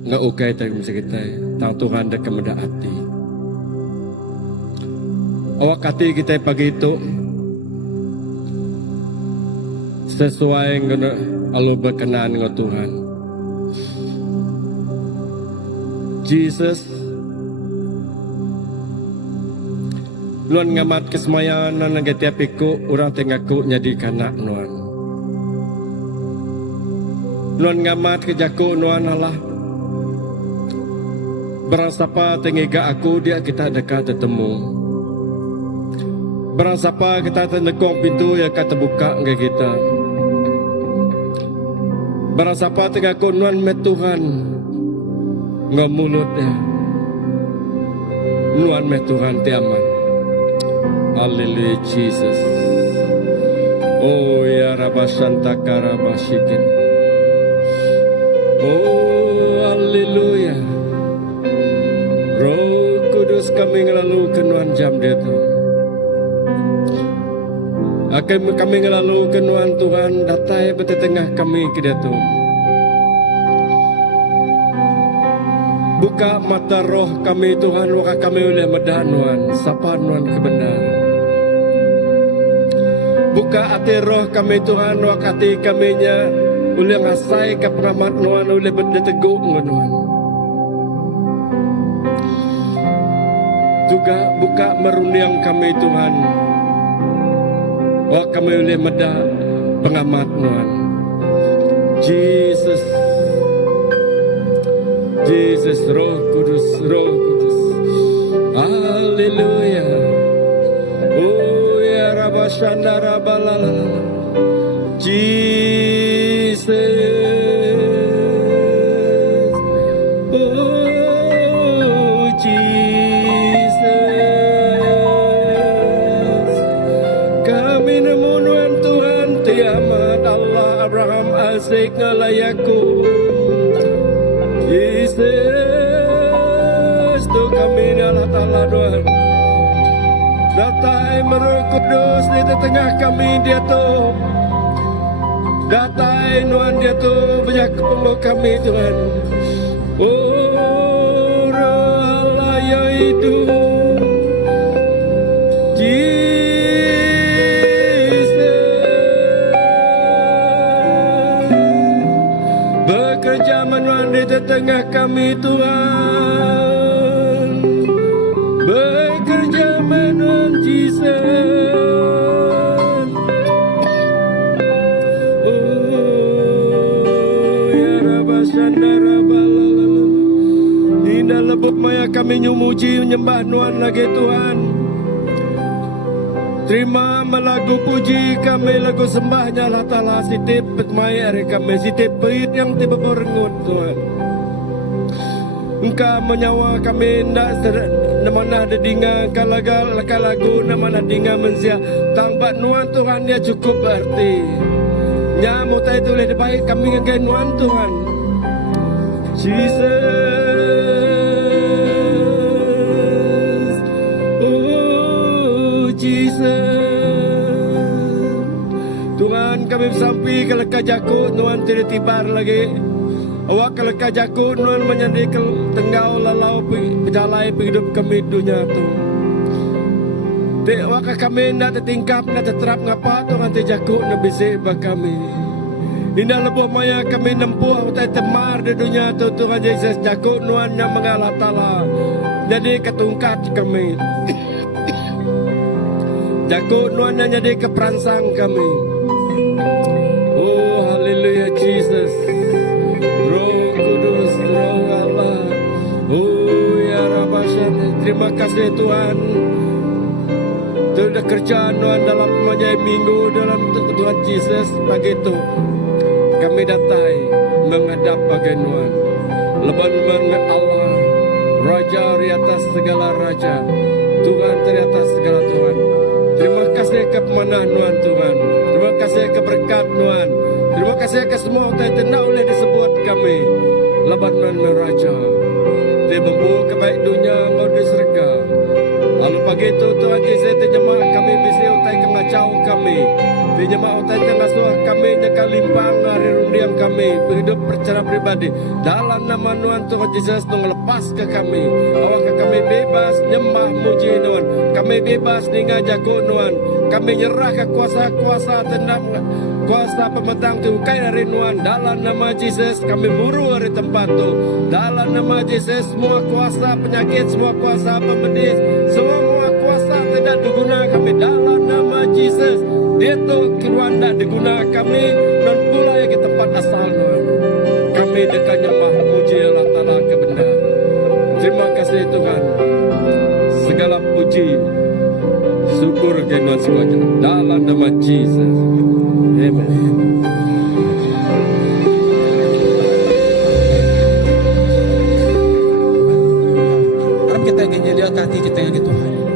nga ukay tayo kita tang Tuhan da kamadaati. Awak hati kita pagito sesuai ng alo berkenan ng Tuhan. Jesus luan ngamat kesemayan na nagatiapiku orang tengaku nyadi kanak nuan. Luan ngamat kejaku nuan Allah barang siapa tengiga aku dia kita dekat ketemu. Barang siapa kita tenekong pintu yang kata buka ke kita. Barang siapa tengaku nuan met Tuhan nga mulut dia. Nuan met Tuhan tiaman. Haleluya Jesus. Oh ya Rabashantaka Rabashikin. Oh haleluya. Roh Kudus kami ngelalu kenuan jam dia tu. Akan kami ngelalu kenuan Tuhan datai bertengah kami ke dia tu. Buka mata roh kami Tuhan, waka kami oleh medanuan, sapanuan kebenaran. Buka hati roh kami Tuhan, waka hati kaminya oleh ngasai ke pengamat nuan, oleh berdeteguk nuan. Juga buka meruniang kami Tuhan, waka kami oleh meda pengamat nuan. Jesus. Jesus, Roh Kudus, Roh Kudus. Haleluya. Oh ya Rabashanda Rabalala. Jesus. Oh Jesus. Kami nemunuan Tuhan tiamat Allah Abraham Isaac ngalayaku. Jesus, tu kami ni Allah Ta'ala Tuhan. Datai Roh Kudus di tengah kami dia tu. Datai Tuhan dia tu berjaga pembawa kami Tuhan. Oh Roh Allah yang hidup. Bekerja menuan di tengah kami Tuhan. Bekerja menuan Jesus. Oh ya Rabashanda Rabalala. Indah lebut maya kami nyumuji menyembah nuan lagi Tuhan. Terima melagu puji kami lagu sembahnya Allah Ta'ala. Sitip petmai hari kami, sitip peit yang tiba berengut Tuhan. Engkau menyawa kami ndak mana dedinga kalagal lagu mana dinga mensia tangbat nuan Tuhan dia cukup berarti. Nyamu tai tulis baik kami ngai nuan Tuhan. Jesus. Oh Jesus. Tuhan kami sampai ke lekajaku nuan tidak tibar lagi. Awak ke lekajaku nuan menyandi ke tenggau lalau berjalai hidup kami dunia tu. Dek awak kami nak tertingkap nak terterap ngapa Tuhan terjaku nak bisik bagi kami. Indah lebuh maya kami nempuh utai temar di dunia tu Tuhan Yesus jaku nuan yang mengalah tala. Jadi ketungkat kami. Jaku nuan yang jadi keperansang kami. Oh haleluya Jesus. Roh Kudus, Roh Allah. Oh ya Rabashana. Terima kasih Tuhan. Sudah kerjaan Tuhan dalam menjadi minggu dalam Tuhan Yesus pagi itu. Kami datai menghadap bagai Tuhan. Leban Allah. Raja di atas segala raja. Tuhan di atas segala Tuhan. Terima kasih kepemanah Tuhan Tuhan. Terima kasih keberkat Tuhan. Terima kasih ke semua yang tidak boleh disebut kami. Leban Raja. Dia membawa kebaik dunia mau di surga. Lalu pagi itu Tuhan Yesus terjemah kami bisa utai kemacau kami. Terjemah utai tengah suah kami kami nyaka limpang hari rundiang kami hidup secara pribadi. Dalam nama Tuhan Tuhan Yesus ngelepas ke kami. Awak kami bebas nyembah muji Tuhan. Kami bebas ningajaku Tuhan. Kami nyerah ke kuasa-kuasa tendang kuasa pemetang tukai dari Tuhan. Dalam nama Yesus kami buru dari tempat itu. Dalam nama Yesus semua kuasa penyakit, semua kuasa pemedis, semua kuasa tidak diguna kami. Dalam nama Yesus itu kiruan tidak diguna kami dan pula yang ke tempat asal Tuhan. Kami dekat nyembah muji Allah Ta'ala kebenaran. Terima kasih Tuhan. Segala puji syukur ke Tuhan semuanya. Dalam nama Yesus. Amen. Harap kita ganyan lihat hati kita yang Tuhan. Amen.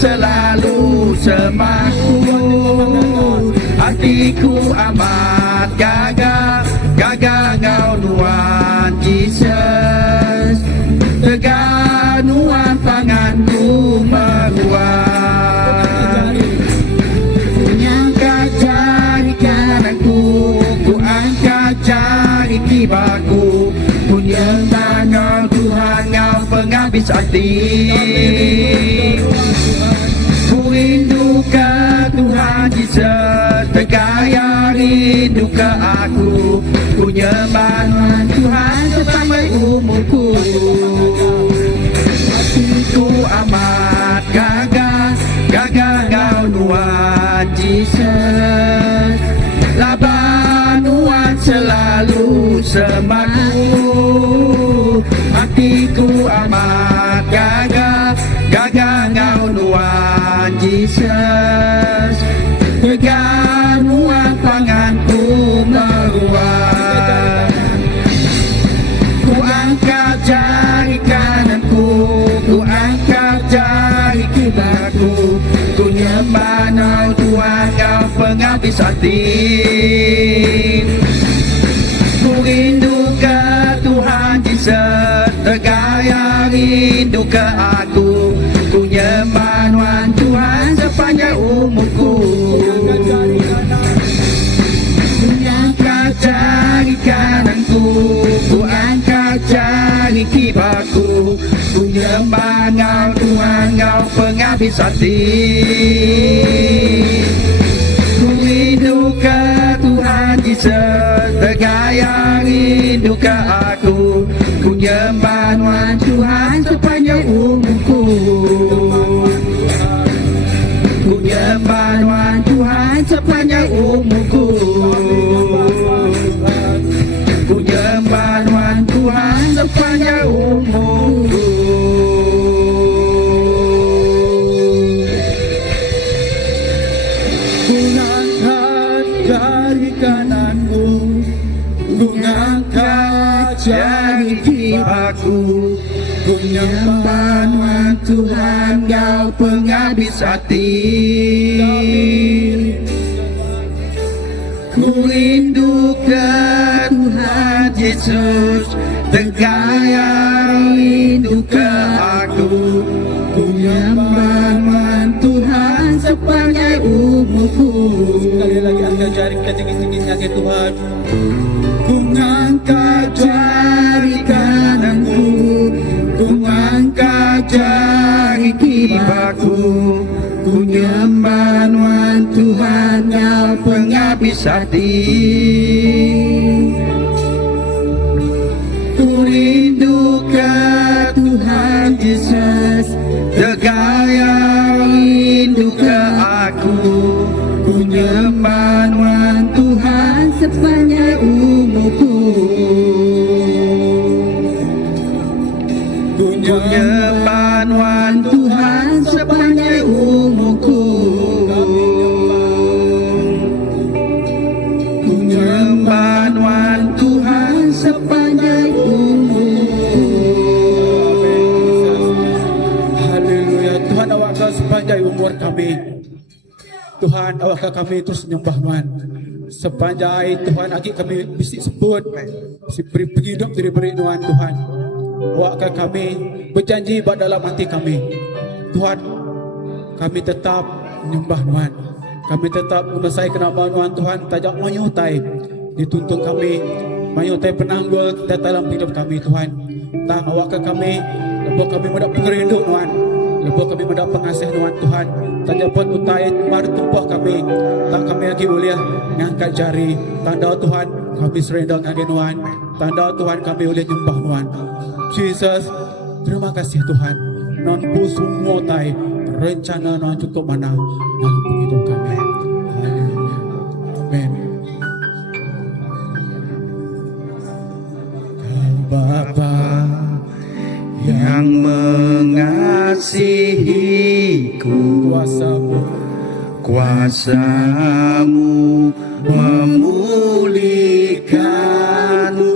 selalu semakmur hatiku amat gagah, gagah ngau Tuhan Yesus. Tegar nuan panganku meruat, angkat jari kananku, ku angkat jari kibarku, ku nyembah Ngau Tuhan, Ngau penghabis hati. Ku rindu ke Tuhan Yesus, tegaya rindu ke aku, ku nyembah Tuhan sepanjang umurku. Hatiku amat gagah, gagah Ngau Tuhan Yesus. Laban Tuhan selalu semaku. Hatiku amat gagah, gagah Ngau Tuhan Yesus. Tegar Tuhan panganku meruat, ku angkat jari kananku, ku angkat jari kibarku, ku nyembah Ngau Tuhan, Ngau penghabis hati. Ku rindu ke Tuhan Yesus, tegaya rindu ke aku, ku nyembah Tuhan sepanjang umurku. Ku angkat jari kananku, ku angkat jari kibarku, ku nyembah Ngau Tuhan, Ngau penghabis hati. Ku rindu ke Tuhan Yesus, tegaya rindu ke aku, ku nyembah Tuhan sepanjang umurku. Ku nyembah Tuhan sepanjang umurku. Ku nyembah Tuhan sepanjang umurku. Ku angkat jari kananku, ku angkat jari kibarku, ku nyembah Tuhan, Ngau penghabis hati. Ku rindu ke Tuhan Yesus, tegaya rindu ke aku, ku nyembah Tuhan sepanjang umurku. Sekali lagi angkat jari kita tinggi-tinggi kaki Tuhan. Ku angkat jari kananku, ku angkat jari kibarku, ku nyembah Tuhan, Ngau penghabis hati. Ku rindu ke Tuhan Yesus, tegaya rindu ke aku, ku nyembah Tuhan sepanjang umurku. Ku nyembah Tuhan sepanjang umurku. Ku nyembah Tuhan sepanjang umurku. Haleluya. Tuhan awakkan sepanjang umur kami. Tuhan awakkan kami terus nyembah Tuhan. Sepanjang Tuhan lagi kami bisa sebut, bisa beri hidup diberi Tuhan. Awakkan kami berjanji pada dalam hati kami, Tuhan, kami tetap menyembah Tuhan. Kami tetap menyelesaikan nama Tuhan. Tajak menyutai dituntun kami, menyutai penanggul dalam hidup kami Tuhan. Tak awakkan kami, lepas kami mendapat pengerindu Tuhan, lepas kami mendapat pengasih Tuhan. Tak dapat utai mari tumpah kami, tak kami lagi uliah ngangkat jari. Tanda Tuhan kami serendang ngangkat Tuhan. Tanda Tuhan kami uliah nyembah Tuhan. Jesus, terima kasih Tuhan. Non semua tai rencana non cukup mana dalam hidup kami. Haleluya. Amin. Kau Bapa yang mengasihiku, kuasamu memulihkanku,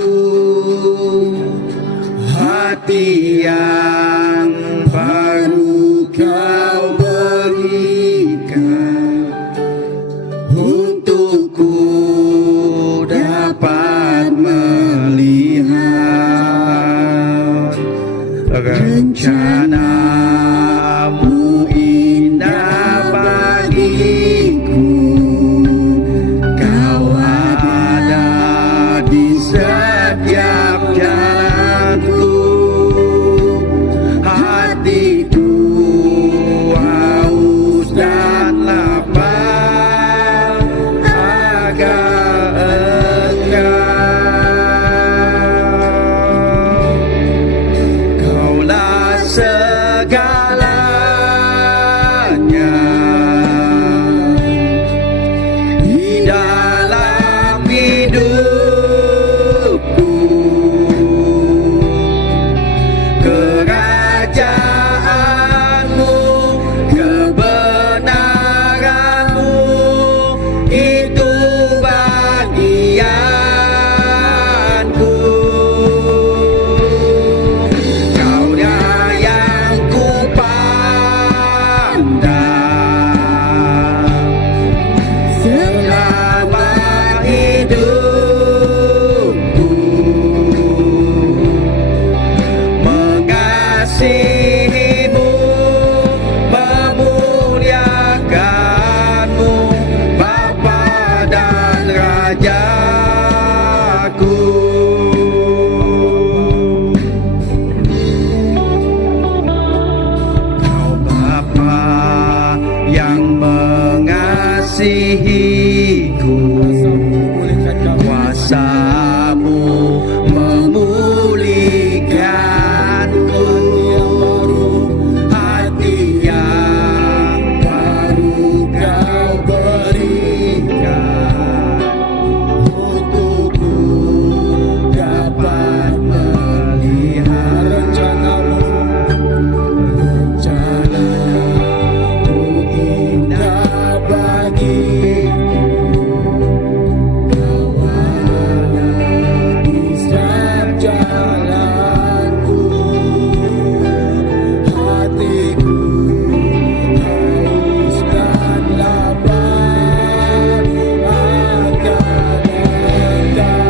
hati yang baru kau berikan untuk mengasihiku, kuasa-Mu memulihkanku, hati yang baru Kau berikan, untukku dapat melihat rencana-Mu indah bagiku. Kau ada di setiap jalanku, hatiku haus dan lapar akan Engkau.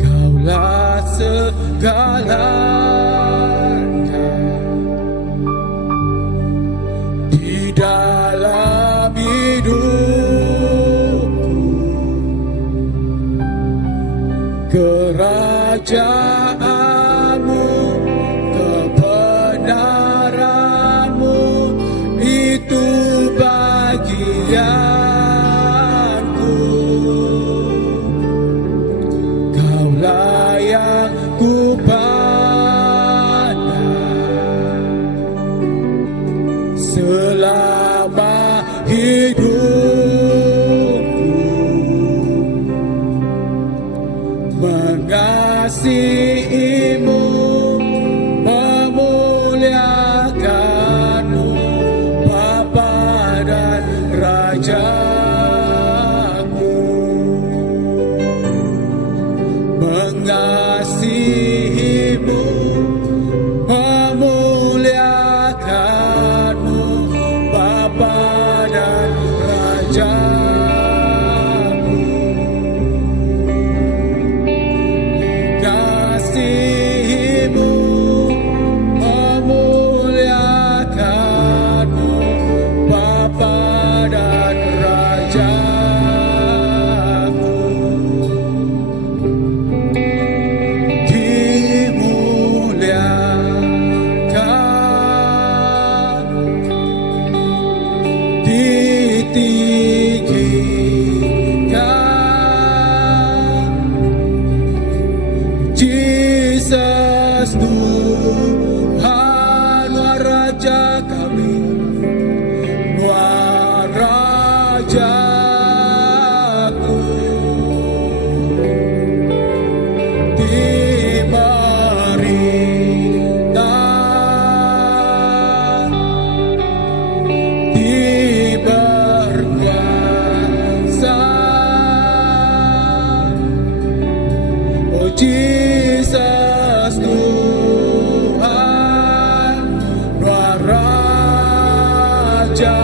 Kaulah segalanya di dalam hidup, kerajaanmu, kebenaranmu, itu segalanya di dalam hidupku, kerajaanmu, kebenaranmu, itu bagianku. Kaulah yang ku pandang selama hidupku, mengasihimu, memuliakanmu, Bapa dan Rajaku, mengasihimu, memuliakanmu, Bapa dan Rajaku, mengasihimu, memuliakanmu, Bapa dan Rajaku. Jesus Tuhan Raja kami, Rajaku, diberkati, Jesus Tuhan Raja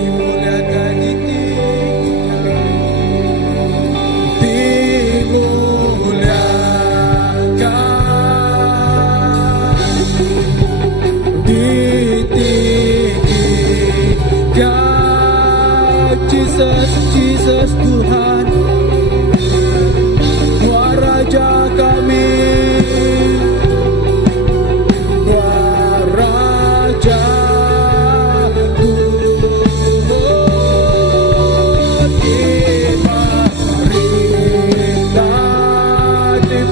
dimuliakan ditinggikan Jesus Tuhan Raja kami Raja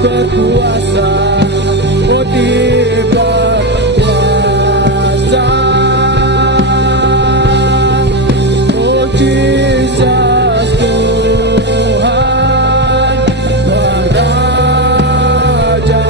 berkuasa, oh berkuasa, oh Jesus Tuhan Raja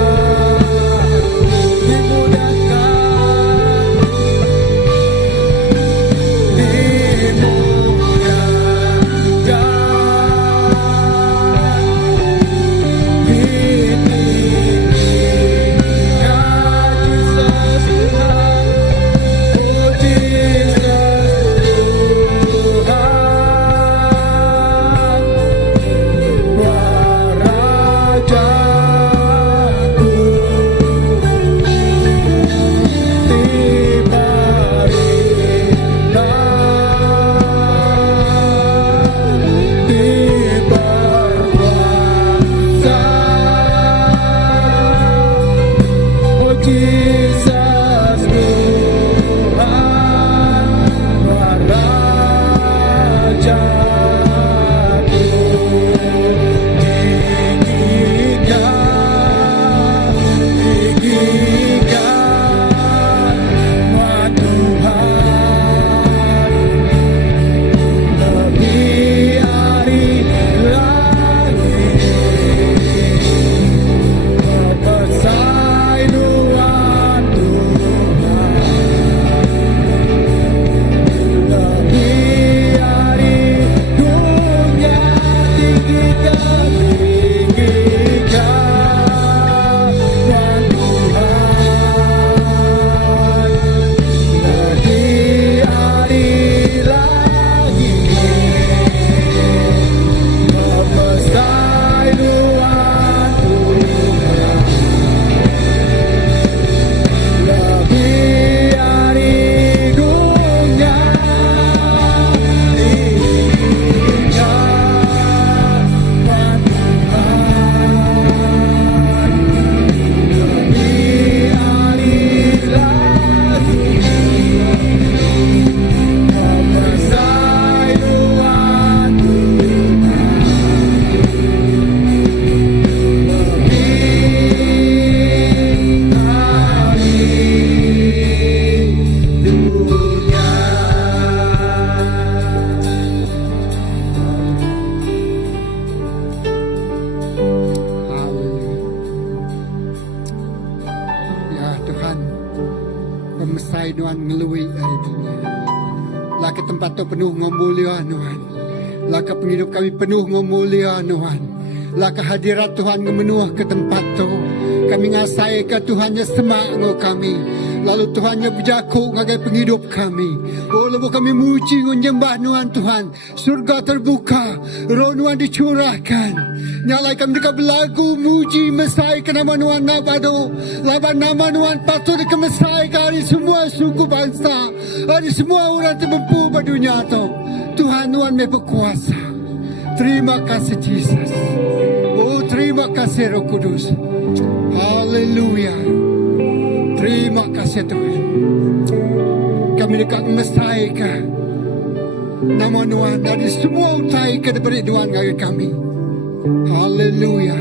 Pemesai Tuhan ngelui hari dunia. Lah ke tempat tu penuh ngomulia Tuhan. Lah ke penghidup kami penuh ngomulia Tuhan. Lah ke hadirat Tuhan ngemenuh ke tempat tu. Kami ngasai ke Tuhan semak ngo kami. Lalu Tuhan berjaku ngagai penghidup kami. Oh lebu kami muji nyembah Tuhan. Surga terbuka, roh Tuhan dicurahkan. Nyalai kami dekat berlagu muji mesai ke nama Tuhan nabado. Laban nama Tuhan patut dikemesai ke hari semua suku bangsa. Hari semua orang termempu pada dunia tu. Tuhan berkuasa. Terima kasih Jesus. Oh terima kasih Roh Kudus. Haleluya. Terima kasih Tuhan. Kami dekat mesai ke nama Tuhan dari semua utai ke daripada Tuhan bagi kami. Haleluya.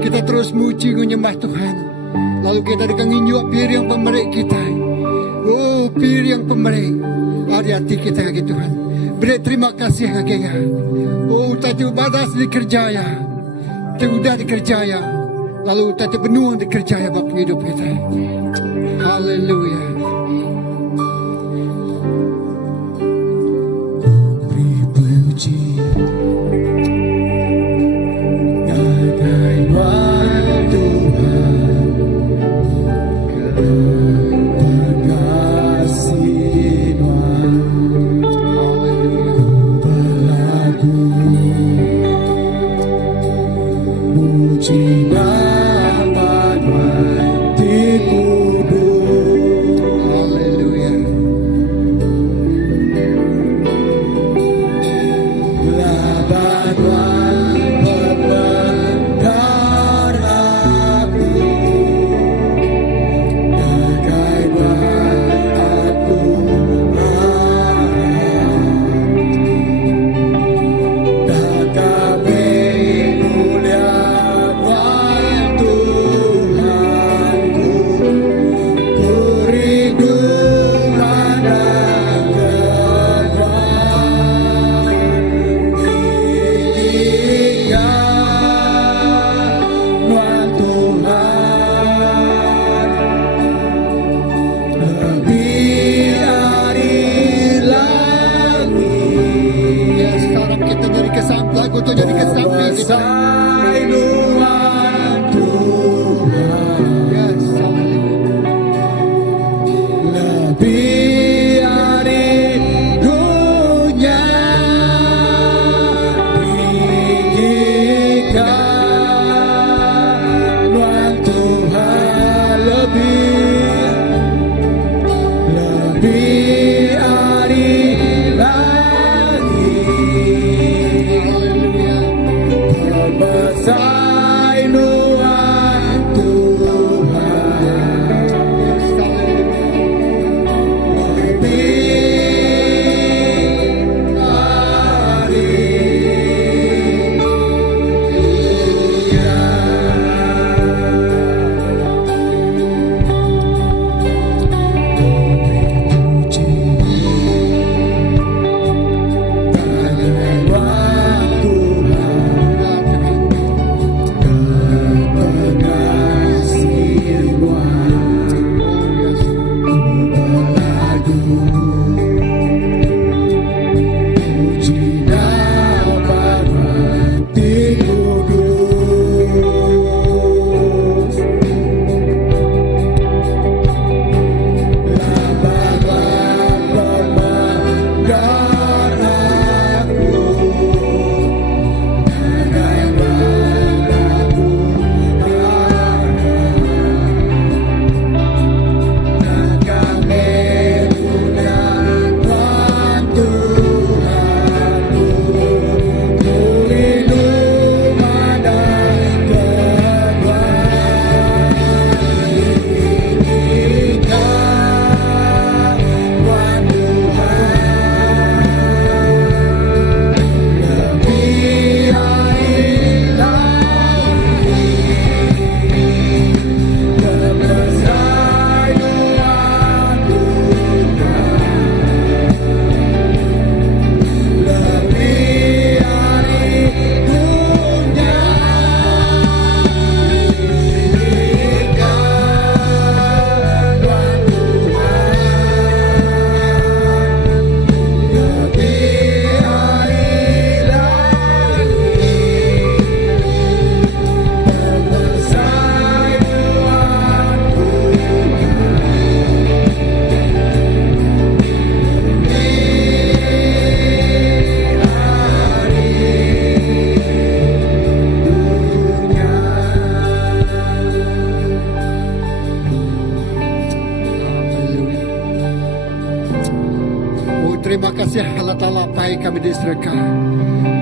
Kita terus muji menyembah Tuhan. Lalu kita dekat nginjua pir yang pemberi kita. Oh pir yang pemberi. Ada hati kita bagi Tuhan. Beri terima kasih bagi ya. Oh tadi badas dikerjaya. Sudah dikerjaya. Lalu tadi penuh dikerjaya bagi hidup kita. Haleluya. Beri puji untuk jadi kesapi kita. Tuhan Tuhan Yes, haleluya. lebih dari dunia tinggikan Tuhan Tuhan lebih dari langit Haleluya. Terbesar Tuhan Tuhan Yes, haleluya. lebih Terima kasih Allah Ta'ala pai kami diserahkan.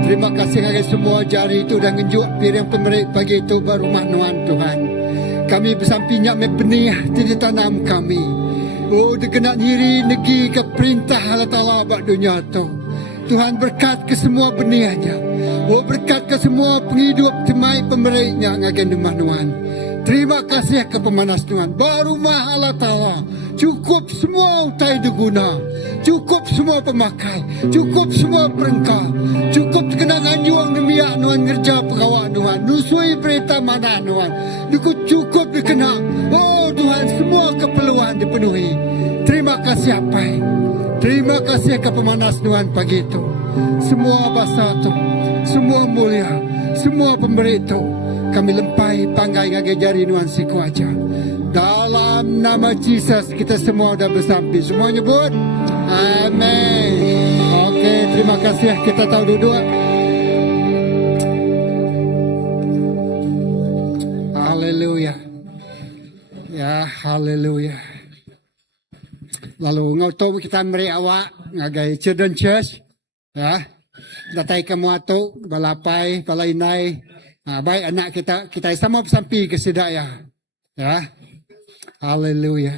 Terima kasih akan semua jari itu dan ngenjuk piring pemerik pagi itu berumah nuan Tuhan. Kami bersampinya mepenih di tanam kami. Oh dekenak nyiri negi ke perintah Allah Ta'ala bak dunia tu. Tuhan berkat ke semua benihnya. Oh berkat ke semua penghidup temai pemeriknya ngagen rumah nuan. Terima kasih ke pemanas Tuhan. Berumah Allah Ta'ala. Cukup semua utai diguna. Cukup semua pemakai. Cukup semua perengkau. Cukup kenangan juang demiak nuan ngerja pegawai nuan. Nusui berita mana nuan. Cukup dikenang. Oh Tuhan semua keperluan dipenuhi. Terima kasih apai. Terima kasih ke pemanas nuan pagi itu. Semua bahasa tu. Semua mulia. Semua pemberi itu. Kami lempai panggai ngagai jari nuan siku aja. Dalam nama Jesus kita semua dah bersampi. Semua nyebut amin. Oke, terima kasih. Kita tahu duduk. Haleluya. Ya, haleluya. Lalu ngau tahu kita beri awak ngagai children church. Ya. Datai kamu atau balapai, balainai. Baik anak kita sama bersampi ke sedaya. Ya. Haleluya.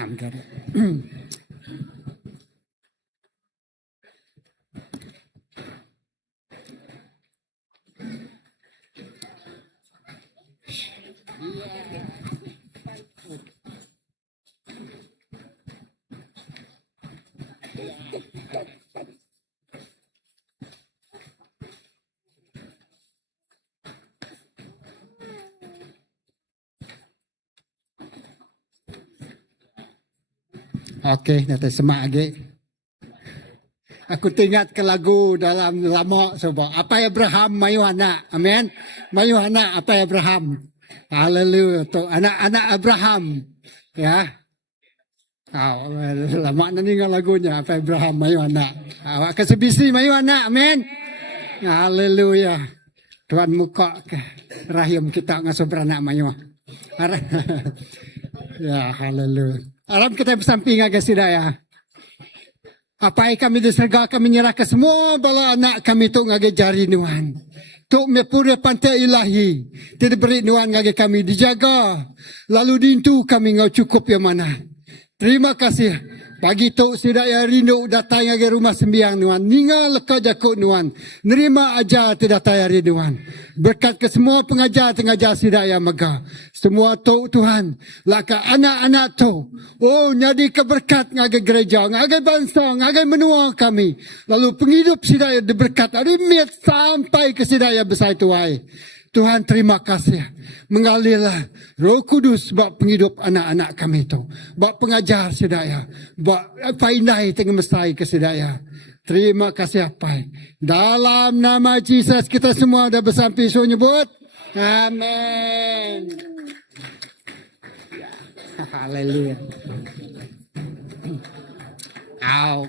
Amin. Okey, nanti semak lagi. Aku teringat ke lagu dalam lama sebab apa Abraham mayu anak. Amin. Mayu anak apa Abraham. Haleluya. Tu anak-anak Abraham. Ya. Lama nanti dengan lagunya apa Abraham mayu anak. Awak kesebisi mayu anak. Amin. Haleluya. Tuhan muka ke rahim kita ngasuh beranak mayu. Ya, haleluya. Alam kita bersamping agak sida ya. Apa yang kami diserga kami menyerahkan semua bala anak kami tu ngage jari Tuhan. Tu mepura pantai ilahi. Tidak beri Tuhan ngage kami dijaga. Lalu dintu kami ngau cukup yang mana. Terima kasih. Pagi tu sidak ya rindu datang ngage rumah sembiang Tuhan. Ninga leka jakut Tuhan. Nerima ajar tidak datang hari Tuhan. Berkat ke semua pengajar-pengajar sidak ya mega. Semua tu Tuhan. Laka anak-anak tu. Oh nyadi keberkat ngage gereja. Ngage bangsa. Ngage menua kami. Lalu penghidup sidak ya diberkat. Arimit sampai ke sidak ya besar tuai. Tuhan terima kasih. Mengalirlah Roh Kudus bak penghidup anak-anak kami itu. Bak pengajar sedaya. Bak paindai tengah mesai ke sedaya. Terima kasih apa. Dalam nama Yesus kita semua dah bersampai so nyebut. Amin. Haleluya. Au.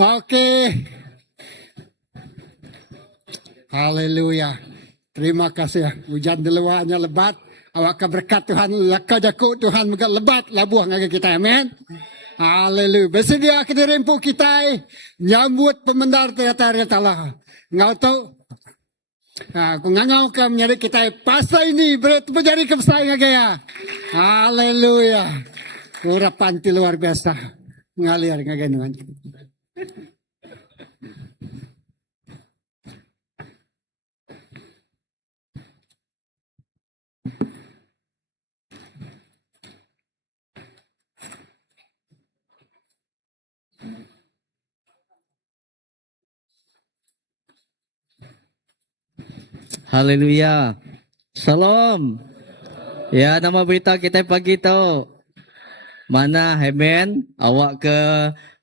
Oke. Haleluya. Terima kasih. Hujan di luarnya lebat. Awak berkat Tuhan. Laka jakut Tuhan. Maka lebat labuh ngagi kita. Amin. Haleluya. Bersedia kita rempu kita. Nyambut pemendar ternyata Allah. Ngau tahu. Aku ngangau ke menyari kita. Pasal ini berjari kebesar ngagi ya. Haleluya. Urapan ti luar biasa. Ngalir ngagi Tuhan. Haleluya. Salam. Ya, nama berita kita pagi tu. Mana, amen. Awak ke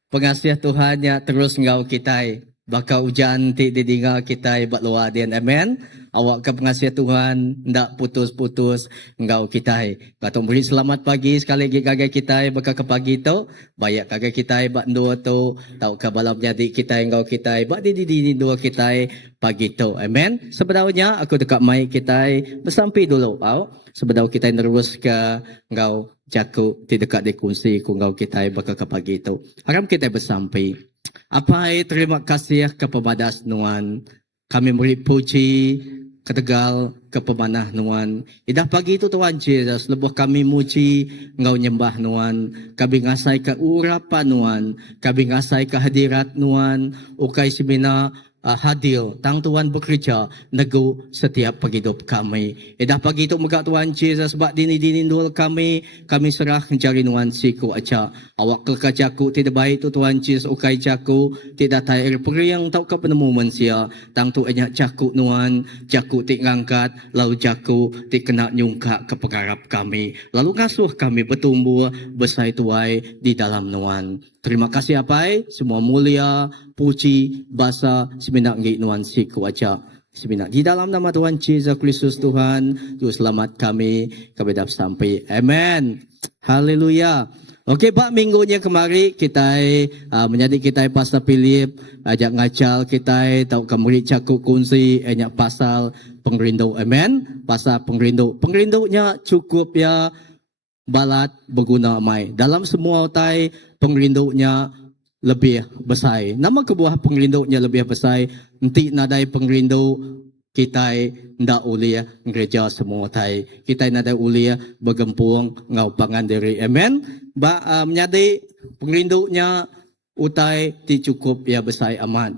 pengasiah Tuhan yang terus ngau kita. Baka hujan ti didinga kita buat luar dia. Amen. Awak ke pengasiah Tuhan ndak putus-putus ngau kita. Kata beri selamat pagi sekali lagi kagak kita baka ke pagi tu. Bayak kagak kita bak dua tu. Tau ke balam jadi kita ngau kita bak di dua kita pagi tu. Amen. Sebenarnya aku dekat mic kita bersampai dulu. Sebenarnya kita terus ke ngau jaku di dekat di kunci ku ngau kita baka ke pagi tu. Harap kita bersampai. Apa terima kasih kepada Tuhan. Kami beri puji ketegal kepemanah Tuhan. Idah pagi itu Tuhan Yesus. Lebuh kami muji Engkau nyembah Tuhan. Kami ngasai ke urapan Tuhan. Kami ngasai ke hadirat Tuhan. Ukai semina hadir. Tang Tuhan bekerja nego setiap penghidup kami. Idah pagi itu megak Tuhan Yesus. Sebab dini-dini dul kami. Kami serah mencari Tuhan siku aja. Awak kelka jaku tidak baik tu Tuhan Yesus. Ukai jaku tidak tahu periang tau ke penemu manusia. Tang tu banyak jaku Tuhan. Jaku tik ngangkat. Lalu jaku tik kena nyungka ke pengarap kami. Lalu ngasuh kami bertumbuh besar tuai di dalam Tuhan. Terima kasih apai. Semua mulia, puji, basa, sebenak ngik Tuhan siku aja. Sebenak di dalam nama Tuhan Yesus Kristus Tuhan. Tuhan selamat kami dapat sampai. Amen. Haleluya. Okey, Pak, minggunya kemari kita menjadi kita pasal Philip ajak ngacal kita tahu kemari cakuk kunci banyak pasal pengrindu. Amen. Pasal pengrindu. Pengrindunya cukup ya balat berguna mai. Dalam semua tai pengrindunya lebih besar. Nama kebuah pengrindunya lebih besar. Nanti nadai pengrindu kita ndak ulia gereja semua tai. Kita ndak ulia bergempung ngau pangan diri. Amen. Menjadi pengrindunya utai ti cukup ya besar amat.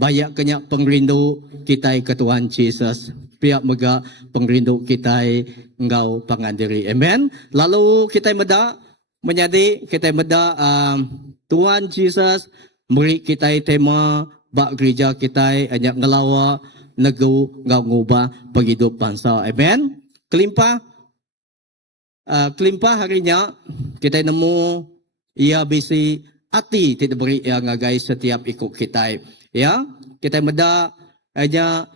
Banyak kenyak pengrindu kita ke Tuhan Yesus. Pihak mega pengrindu kita engkau pangan diri. Amen. Lalu kita meda menjadi kita meda Tuhan Yesus beri kita tema bak gereja kita hanya ngelawa nego ngau ngubah penghidup bangsa. Amen. Kelimpah kelimpah harinya kita nemu ia bisi hati tidak beri yang ngagai setiap ikut kita. Ya, kita meda aja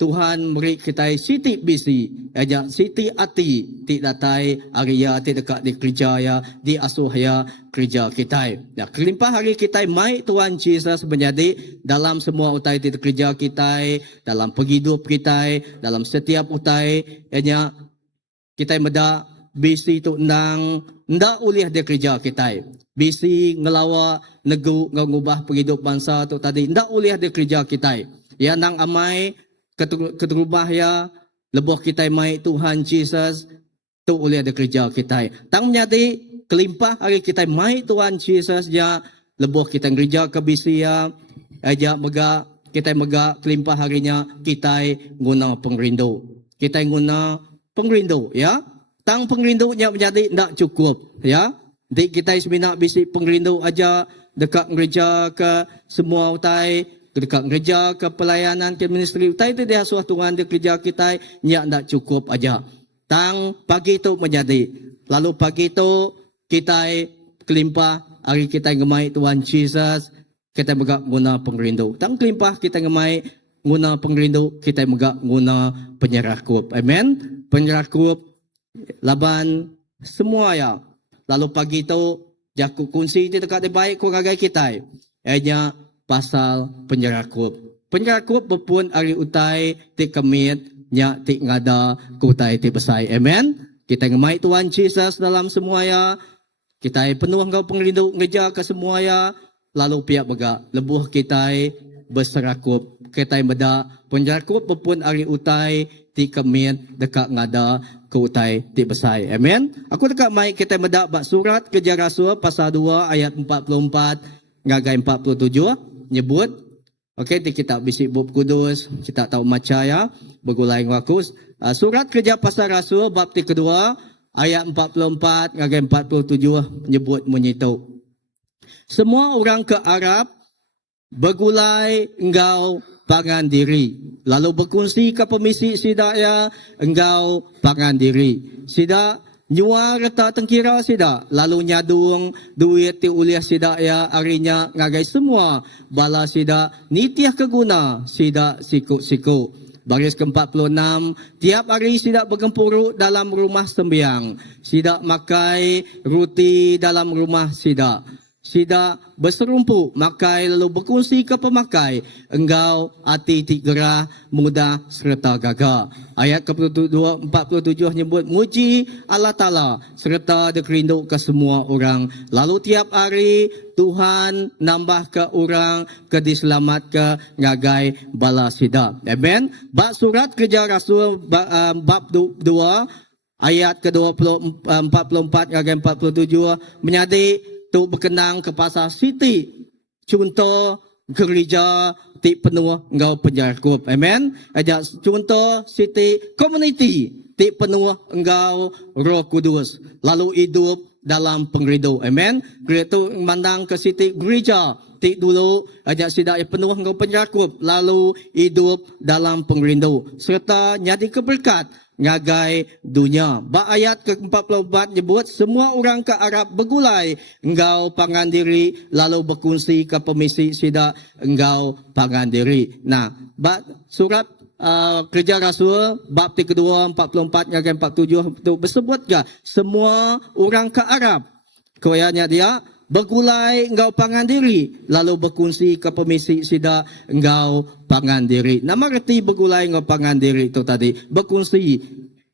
Tuhan beri kita siti bisi aja siti hati tidak datai Arya tidak dekat di kerja ya di asuh ya kerja kita. Ya, kelimpah hari kita mai Tuhan Yesus menjadi dalam semua utai di kerja kita, dalam penghidup kita, dalam setiap utai aja kita meda bisi tu nang ndak ulih dia kerja kita. Bisi ngelawa ngubah penghidup bangsa tu tadi ndak ulih dia kerja kita. Ya nang amai keterubah ya lebuh kita mai Tuhan Yesus tu ulih dia kerja kita. Tang menjadi kelimpah hari kita mai Tuhan Yesus ya lebuh kita kerja ke bisi ya aja mega kita mega kelimpah harinya kita guna pengrindu. Kita guna pengrindu ya. Tang pengrindunya menjadi tidak cukup ya. Di kita sebenarnya bisi pengrindu aja dekat gereja ke semua utai, dekat gereja ke pelayanan ke ministry utai itu dia suatu Tuhan di gereja kita nya tidak cukup aja. Tang pagi itu menjadi. Lalu pagi itu kita kelimpah hari kita ngemai Tuhan Yesus kita megak guna pengrindu. Tang kelimpah kita ngemai guna pengrindu kita megak guna penyerahkup. Amen. Penyerahkup laban semua ya. Lalu pagi itu jaku kunci di dekat di baik kuragai kita. Ianya pasal penyerahkup. Penyerahkup berpun hari utai ti kemit nya ti ngada kutai ti besai. Amen. Kita ngemai Tuhan Yesus dalam semua ya. Kita penuh engkau pengrindu ngeja ke semua ya. Lalu pihak bega lebuh kita berserakup. Kita beda penyerahkup berpun hari utai ti kemit dekat ngada kutai ti besai. Amen. Aku dekat mai kita medak bak surat Kerja Rasul pasal 2 ayat 44 ngagai 47 nyebut okey ti kitab bisi bab kudus kita tahu maca ya bergulai wakus surat Kerja pasal Rasul bab ti kedua ayat 44 ngagai 47 nyebut menyitu semua orang ke Arab bergulai engkau pangan diri. Lalu berkongsi ke pemisi sida ya engkau pangan diri. Sida nyua reta tengkira sida. Lalu nyadung duit ti uliah sida ya arinya ngagai semua. Bala sida nitiah keguna sida siku-siku. Baris ke-46, tiap hari sida bergempuru dalam rumah sembiang. Sida makai ruti dalam rumah sida. Sida berserumpu makai lalu berkongsi ke pemakai engkau hati ti gerah mudah serta gagah. Ayat ke-47 nyebut muji Allah Ta'ala serta dikerindu ke semua orang. Lalu tiap hari Tuhan nambah ke orang ke diselamat ke ngagai bala sida. Amen. Bab surat Kerja Rasul bab 2 ayat ke-44 ngagai 47 menjadi tu berkenang ke pasal Siti contoh gereja ti penuh engkau penyerahkup. Amen. Aja contoh Siti community ti penuh engkau Roh Kudus lalu hidup dalam pengrindu. Amen. Itu mandang ke Siti gereja ti dulu aja sida penuh engkau penyerahkup lalu hidup dalam pengrindu serta nyadi keberkat ngagai dunia. Ba ayat ke-44 nyebut semua orang ke Arab bergulai engkau pangan diri lalu berkongsi ke pemisi sida engkau pangan diri. Nah, ba surat Kerja Rasul bab kedua 44 ngagai 47 itu bersebut ga semua orang ke Arab koyanya dia bergulai engkau pangan diri lalu berkongsi ke pemisi sida engkau pangan diri. Nama reti bergulai engkau pangan diri itu tadi berkongsi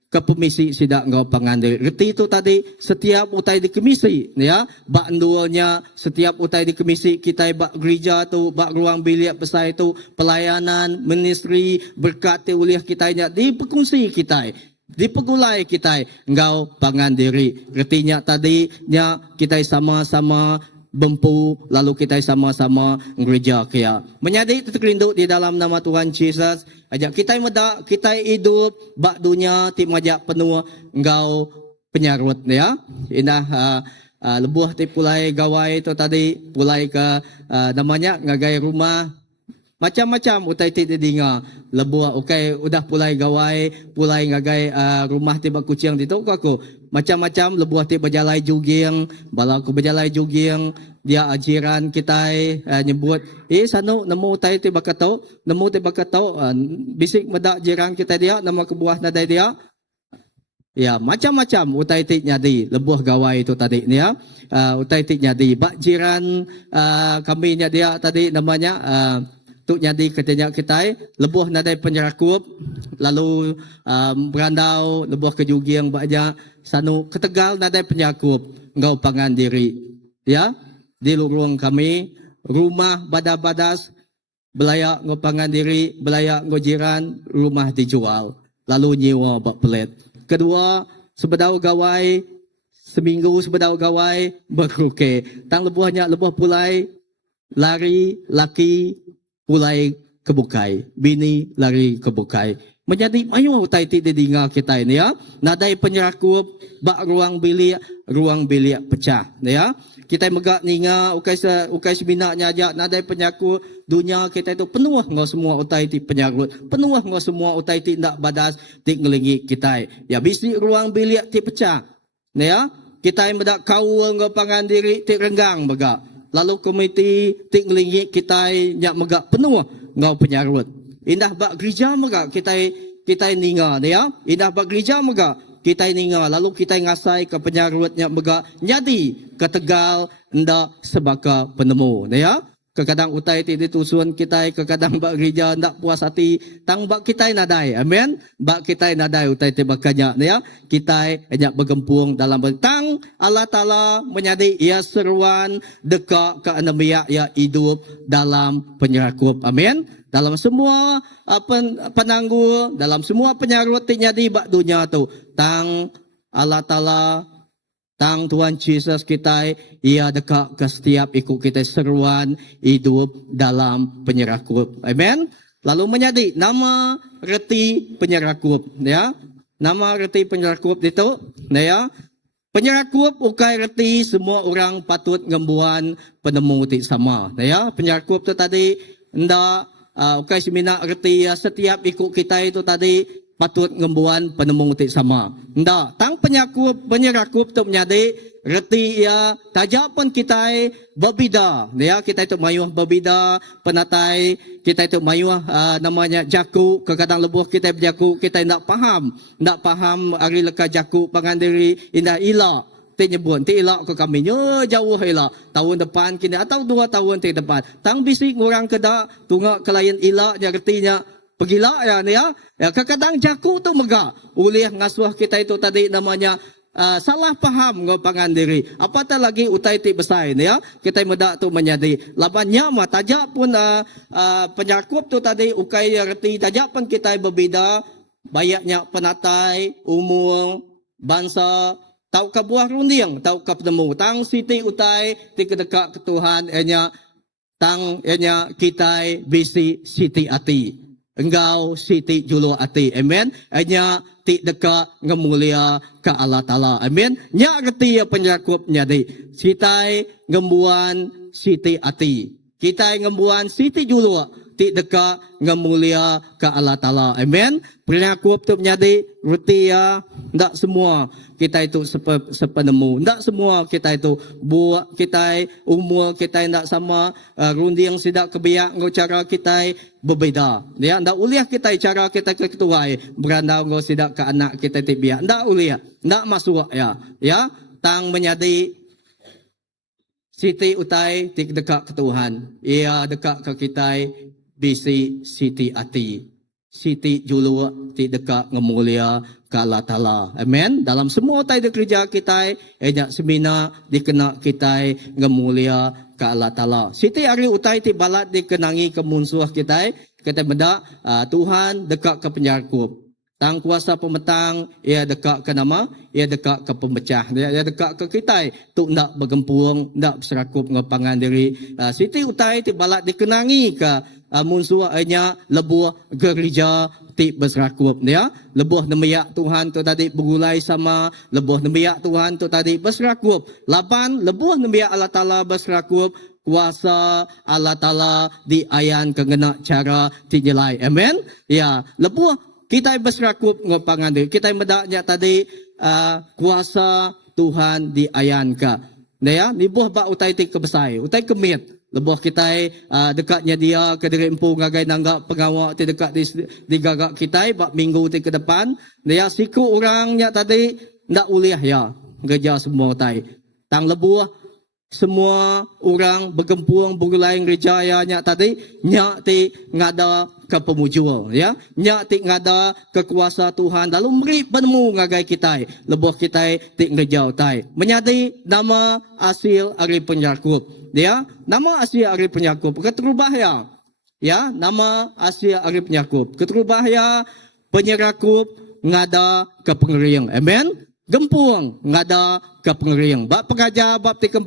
ke pemisi sida engkau pangan diri. Reti itu tadi setiap utai di kemisi ya. Bak duanya setiap utai di kemisi kita bak gereja tu bak ruang bilik besar itu pelayanan ministry berkat uliah kita di berkongsi kita. Di pegulai kita engkau pangan diri. Artinya tadi nya kita sama-sama bempu lalu kita sama-sama gereja kia. Menjadi terlindung di dalam nama Tuhan Yesus. Ajak kita meda kita hidup bak dunia ti majak penuh engkau penyarut ya. Indah lebuh ti pulai gawai itu tadi pulai ke namanya ngagai rumah Macam-macam utai ti dinga lebuah ukai udah pulai gawai, pulai ngagai rumah tiba kucing di tu aku. Macam-macam lebuah ti berjalai juging, bala aku berjalai juging, dia ajiran kita nyebut, sanu nemu utai ti bakatau, nemu ti bakatau bisik medak jiran kita dia nama kebuah nadai dia. Ya, macam-macam utai tik nyadi lebuh gawai itu tadi ni ya. Utai tik nyadi bak jiran kami nya dia tadi namanya tu nyadi katanya kita lebuh nadai penyerakup lalu berandau lebuh kejugiang baknya sanu ketegal nadai penyakup ngau pangan diri ya di lorong kami rumah badas-badas belayak ngau pangan diri belayak ngau jiran rumah dijual lalu nyewa bak pelet. Kedua, sebedau gawai, seminggu sebedau gawai, berkuke. Tang lebuhnya, lebuh pulai, lari, laki, pulai kebukai. Bini, lari kebukai. Menjadi mayu utai ti didinga kita ini ya. Nadai penyerakup, bak ruang bilik pecah. Ya. Kita megak ninga, ukai seminaknya aja, nadai penyaku, dunia kita itu penuh ngau semua utai ti penyarut, penuh ngau semua utai ti ndak badas, ti ngelingi kita. Ya bisi ruang bilik ti pecah. Ya, kita medak kau ngau pangan diri ti renggang megak. Lalu komiti ti ngelingi kita nyak megak penuh ngau penyarut. Indah bak gereja megak kita ninga ya. Indah bak gereja megak kita ninga lalu kita ngasai ke penyarutnya mega nyadi ke Tegal ndak sebaka penemu ya kadang utai ti ditusun kita kadang bak gereja ndak puas hati tang bak kita nadai amen bak kita nadai utai ti bakanya ya kita hanya bergempung dalam tang Allah Taala menyadi ia seruan dekat ke anemia ya hidup dalam penyerakup amen. Dalam semua penangguh, dalam semua penyarut nyadi bak dunia tu. Tang Allah Ta'ala, tang Tuhan Yesus kita, ia dekat ke setiap ikut kita seruan hidup dalam penyerakup. Amen. Lalu menyadi nama reti penyerakup. Ya. Nama reti penyerakup itu. Ya. Penyerakup ukai reti semua orang patut ngembuan penemu ti sama. Ya. Penyerakup tu tadi ndak ukai semina reti setiap ikut kita itu tadi patut ngembuan penemu ti sama. Ndak, tang penyerakup tu menyadi reti ya tajak pun kita berbeda. Ya, kita itu mayuh berbeda, penatai kita itu mayuh namanya jaku, kadang lebuh kita berjaku, kita ndak faham hari leka jaku pangandiri indah ila. Ti nyebut, ti ilak ke kami, jauh ilak. Tahun depan kini atau 2 tahun ti depan. Tang bisik ngurang kedak, tunggak klien ilak, artinya pegila ya ni ya. Ya kadang jaku tu megak. Ulih ngasuh kita itu tadi namanya salah faham ngopangan diri. Apatah lagi utai ti besar ni ya. Kita medak tu menyadi. Labannya mah tajak pun penyakup tu tadi ukai reti tajak pun kita berbeda. Bayaknya penatai, umur, bangsa, tau ke buah rundiang, tau ke penemu. Tang siti utai, ti kedekat ke Tuhan, tang kita bisi siti ati. Engkau siti julu ati. Amen. Ti dekat ngemulia ke Allah Ta'ala. Amen. Nya reti penyerakup nyadi. Sitai ngembuan siti ati. Kita ngembuan siti julu. Ti dekat ngemulia ke Allah Ta'ala. Amen. Penyerakup tu menjadi reti ya. Ndak semua kita itu sepenemu. Ndak semua kita itu buat kita umur kita ndak sama. Runding sidak kebiak cara kita berbeza. Ya, ndak uliah kita cara kita ketuai. Berandau ngau sidak ke anak kita tibiak. Ndak uliah. Ndak masuk ya. Ya, tang menjadi siti utai ti dekat ke Tuhan. Ia dekat ke kita bisi siti ati. Siti julu ti dekat ngemulia ke Allah Ta'ala. Amen. Dalam semua utai de kerja kita, semina dikena kita ngemulia ke Allah Ta'ala. Siti hari utai ti balat dikenangi ke musuh kita. Kita benda Tuhan dekat ke penyerakup. Tang kuasa pemetang, ia dekat ke nama, ia dekat ke pemecah. Ia dekat ke kita. Tu ndak bergempung, ndak berserakup ngepangan diri. Siti utai ti balat dikenangi ke musuh lebuh gereja ti berserakup ya. Lebuh nemiak Tuhan tu tadi bergulai sama, lebuh nemiak Tuhan tu tadi berserakup. Laban lebuh nemiak Allah Ta'ala berserakup, kuasa Allah Ta'ala di ayan kengena cara tinilai. Amen. Ya, lepuh kita berserakup ngepangandi. Kita medaknya tadi kuasa Tuhan di ayan ka. Ya, nibuh ba utai ti kebesai, utai kemit. Lebuh kita dekatnya dia ke diri empu ngagai nanggak pengawak ti dekat di gagak kita bak minggu ti ke depan. Ya, siku orangnya tadi ndak uliah ya. Gereja semua utai. Tang lebuh semua orang bergempuang bergulai gereja ya nyak tadi nyak ti ngada ke pemujul ya nyak ti ngada kekuasa Tuhan lalu meri penemu ngagai kita lebuh kita ti gereja utai menyadi nama asil ari penyakup ya nama asil ari penyakup keterubah ya nama asil ari penyakup keterubah ya penyerakup ngada ke pengering amen. Gempuang ngada ke pengering. Bab pengajar bab 3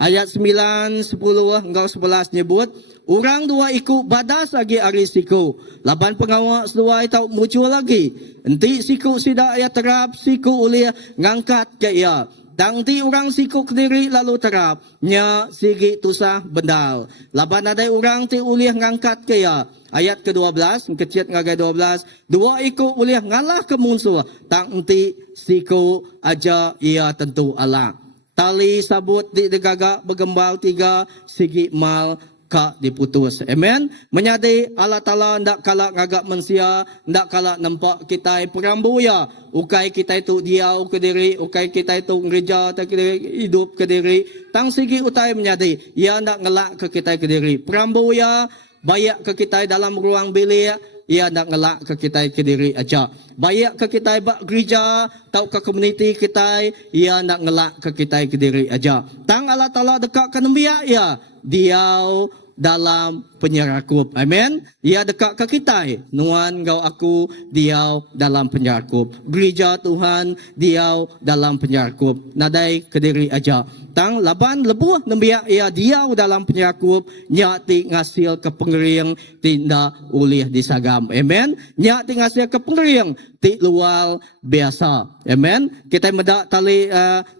ayat 9, 10 hingga 11 nyebut orang dua ikut badas lagi ari siku. Laban pengawak seluai tau muncul lagi. Enti siku sidak ya terap siku ulih ngangkat ke ia. Tang ti orang siku kediri lalu terap nya sigi tusah bendal. Laban ada orang ti ulih ngangkat ke ia. Ayat ke-12, kecil ngagai 12, dua ikut ulih ngalah ke musuh, tang enti siku aja ia tentu Allah. Tali sabut di degagak bergembal 3 sigi mal ka diputus. Amen. Menyadi Allah Ta'ala ndak kalak ngagak manusia, ndak kalak nampak kita perambuya. Ukai kita itu diau ke diri, ukai kita itu gereja ke diri, hidup ke diri. Tang sigi utai menyadi, ia ndak ngelak ke kita ke diri. Perambuya bayak ke kita dalam ruang bilik, ia nak ngelak ke kita ke diri aja. Bayak ke kita bak gereja, tau ke komuniti kita, ia nak ngelak ke kita ke diri aja. Tang Allah Ta'ala dekat ke nembia, ya, diau dalam penyerakup. Amen. Ia dekat ke kita. Nuan kau aku diau dalam penyerakup. Gereja Tuhan diau dalam penyerakup. Nadai ke diri aja. Tang laban lebuh nembia ia diau dalam penyerakup. Nyati ngasil ke pengering tinda ulih disagam. Amen. Nyati ngasil ke pengering ti lual biasa. Amen. Kita medak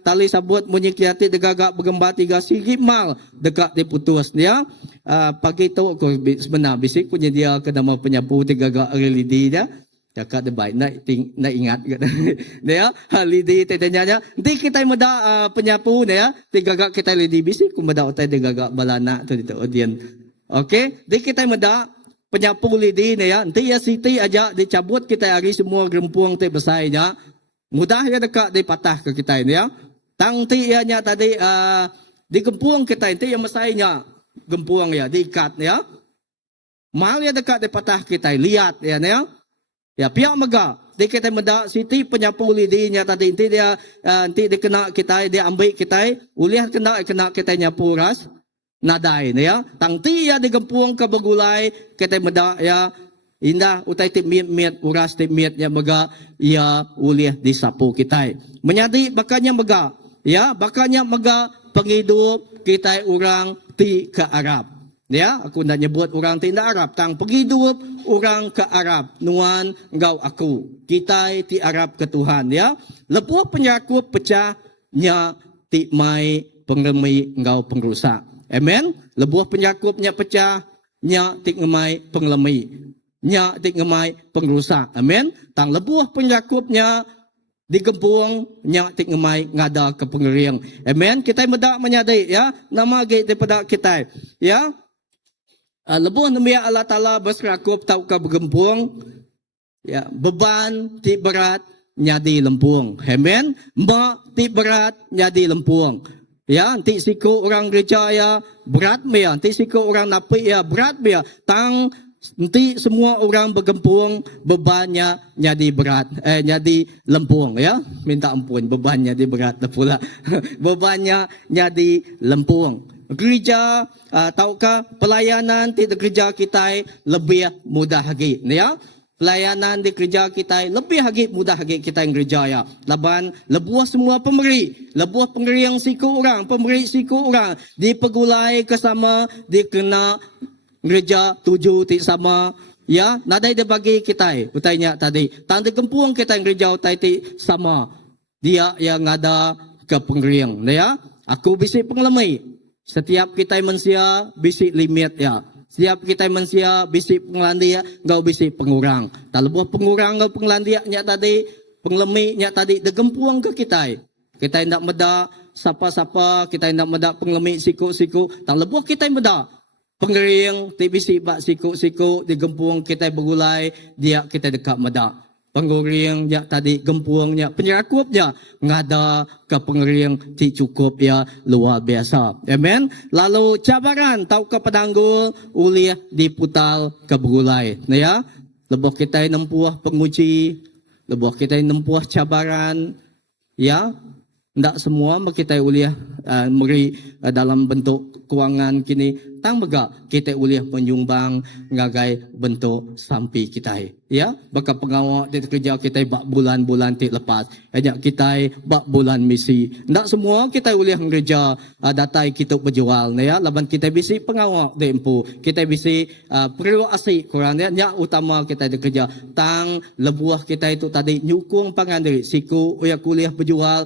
tali sabut munyi kiati degagak bergembar 3 sigi mal dekat diputus dia. Pagi tu aku sebenar bisik punya dia ke nama penyapu 3 gak lidi dia. Cakap dia baik nak ingat dia lidi tetenya nanti kita medak penyapu dia 3 gak kita lidi bisik ku medak utai 3 gak balana tu itu audian. Okey, di kita medak penyapu lidi dia nanti ya siti aja dicabut kita hari semua gempuang te besarnya. Mudah ya dekat dipatah ke kita ini ya. Tang ti ianya tadi di gempuang kita itu yang mesainya gempuang ya diikat ya. Mal ya dekat dipatah kita lihat ya ya. Ya pihak mega di kita medak siti penyapu lidinya tadi nanti dia nanti dikena kita dia ambil kita uliah kena kita nyapu ras nadai ya. Tang ti ya di gempuang ke begulai kita medak ya indah utai tip miet uras tip mietnya mega ya uliah disapu kita. Menyadi bakanya mega ya bakanya mega penghidup kita orang ti ke Arab. Ya, aku nak nyebut orang ti Arab. Tang penghidup orang ke Arab. Nuan engkau aku. Kita ti Arab ke Tuhan ya. Lepuh penyakup pecah nya ti mai pengremi engkau pengrusak. Amen. Lepuh penyakupnya pecah nya ti ngemai penglemi. Nya ti ngemai pengrusak. Amen. Tang lepuh penyakupnya digempuang nya ti ngemai ngada ke pengering. Amen. Kita medak menyadai ya nama ge daripada kita ya. Lebuh nemia Allah Ta'ala berserakup tau ka bergempuang ya beban ti berat nyadi lempuang. Amen. Mak ti berat nyadi lempuang. Ya, nanti siku orang gereja ya berat me ya, nanti siku orang napi ya berat me ya. Tang nanti semua orang bergempuang bebannya jadi berat jadi lempuang ya. Minta ampun bebannya jadi berat pula. Bebannya jadi lempuang. Gereja tahukah pelayanan di gereja kita lebih mudah lagi ya. Pelayanan di gereja kita lebih lagi mudah lagi kita yang gereja ya. Laban lebuh semua pemberi, lebuh pemberi yang siku orang, pemberi siku orang dipegulai ke sama dikena gereja 7 ti sama ya. Nadai dia bagi kita utainya tadi. Tanda gempuang kita yang gereja utai ti sama. Dia yang ada ke pemberi ya. Aku bisi pengelemai. Setiap kita manusia bisi limit ya. Setiap kita manusia bisi penglandia ngau bisi pengurang. Tak lebuh pengurang ngau penglandia nya tadi, penglemi nya tadi degempuang ke kita. Kita hendak meda siapa-siapa, kita hendak meda penglemi siku-siku, tak lebuh kita meda. Pengering ti bisi bak siku-siku digempuang kita bergulai, dia kita dekat meda. Penguring ya tadi gempuangnya penyerakupnya ngada ke pengering ti cukup ya luar biasa. Amen. Lalu cabaran tau ke pedanggul uliah diputal ke bergulai. Nah ya, lebuh kita nempuah penguji, lebuh kita nempuah cabaran ya. Ndak semua kita uliah meri dalam bentuk keuangan kini tang bega kita uliah menyumbang ngagai bentuk sampi kita ya baka pengawak di kerja kita bak bulan-bulan ti lepas ajak kita bak bulan misi ndak semua kita uliah kerja datai kita berjual ya laban kita bisi pengawak di empu kita bisi perlu asik kurang ya utama kita di kerja tang lebuah kita itu tadi nyukung pangandiri siku uya kuliah berjual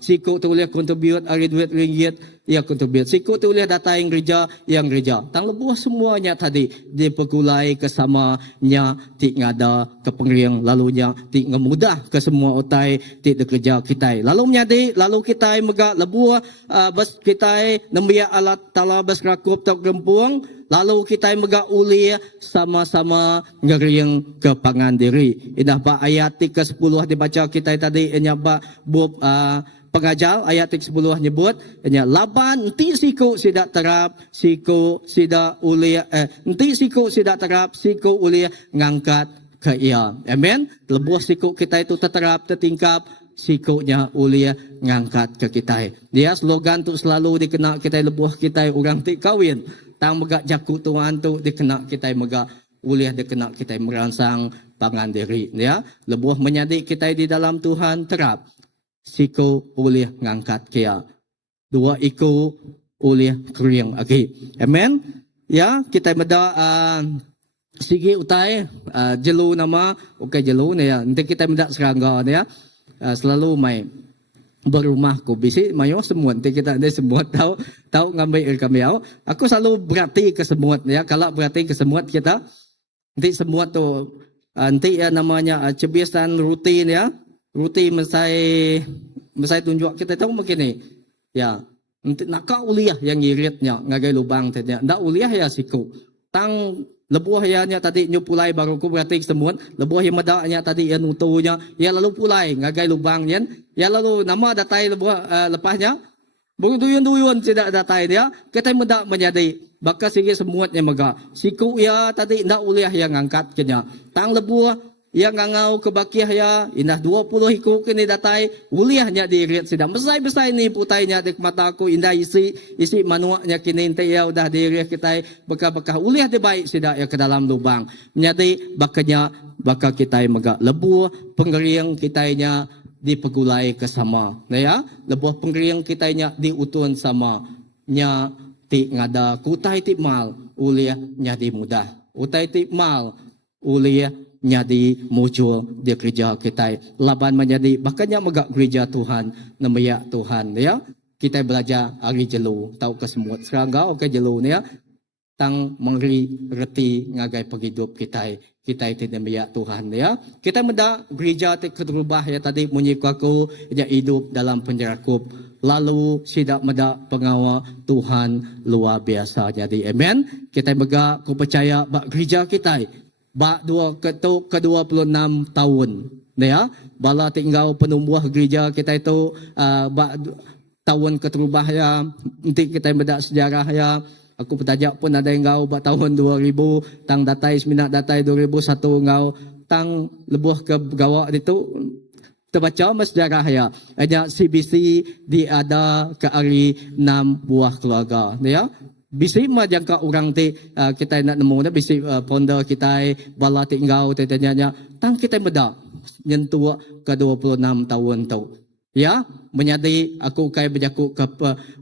siku tu uliah kontribut ari duit ringgit ia kontribut siku tu uliah datai gereja yang gereja tang lebuah semuanya tadi dipergulai kesamanya ti ngada ke pengering lalunya ti ngemudah ke semua otai ti bekerja kita lalu menjadi lalu kita mega lebuah bas kita nembia alat tala bas rakup tok gempuang lalu kita mega uli sama-sama ngering ke pangandiri indah ba ayat ke-10 dibaca kita tadi nya ba bub pengajar ayat 10 nyebut nya laban enti siku sida terap siku sida ulia enti siku sida terap siku ulia ngangkat ke ia amen lebuh siku kita itu terterap tertingkap sikunya ulia ngangkat ke kita dia slogan tu selalu dikena kita lebuh kita orang ti kawin tang megak jaku tuan tu dikena kita megak ulia dikena kita merangsang pangandiri ya lebuh menjadi kita di dalam Tuhan terap siku boleh ngangkat kia. Dua iku boleh kering lagi. Amen. Ya, kita meda sigi utai jelu nama okey jelu ni ya. Nanti kita meda serangga ni ya. Selalu mai berumah ko bisi mayo semut. Nanti kita ada semut tahu ngambil kami au. Aku selalu berarti ke semut ya. Kalau berarti ke semut kita nanti semut tu nanti ya namanya kebiasaan rutin ya. Ruti mesai tunjuk kita tahu begini ya nanti nak uliah yang ngiritnya ngagai lubang tanya ndak uliah ya siku tang lebuah ya nya tadi nyupulai baru ku berarti semut lebuah yang medaknya tadi yang utuhnya ya lalu pulai ngagai lubang yen ya lalu nama datai lebuah lepasnya duyun tidak datai dia kita medak menjadi bakal sigi semutnya mega siku ya tadi ndak uliah yang ngangkat kenya tang lebuah yang ngangau kebakiah ya indah 20 hiku kini datai uliahnya dirit sidang besai-besai ni putainya di mataku indah isi manuaknya kini ente ya udah dirit kita bekah-bekah uliah di baik sidak ya ke dalam lubang menjadi bakal kita mega lebuh penggering kitanya dipegulai ke sama ya lebuh penggering kitanya diutun sama nya ti ngada kutai ti mal uliahnya di mudah utai ti mal uliah nyadi muncul di gereja kita laban menjadi bahkannya megak gereja Tuhan namanya Tuhan ya kita belajar hari jelu tahu ke semut serangga oke jelu ya tang mengri reti ngagai penghidup kita itu namanya Tuhan ya kita menda gereja terubah ya tadi menyikaku ya hidup dalam penjarakup lalu sidak meda pengawal Tuhan luar biasa jadi amen kita mega ku percaya bak gereja kita bak ke-26 tahun ya bala tinggal penumbuh gereja kita itu bak tahun keterubah ya nanti kita bedak sejarah ya aku bertajak pun ada yang ngau bak tahun 2000 tang datai seminat datai 2001 ngau tang lebuh ke gawak itu terbaca sejarah ya hanya CBC diada ke hari 6 buah keluarga ya bisi mah jangka orang ti kita nak nemu dah bisi pondok kita bala tinggal tanya tang kita beda nyentuh ke 26 tahun tu ya menjadi aku kai berjaku ke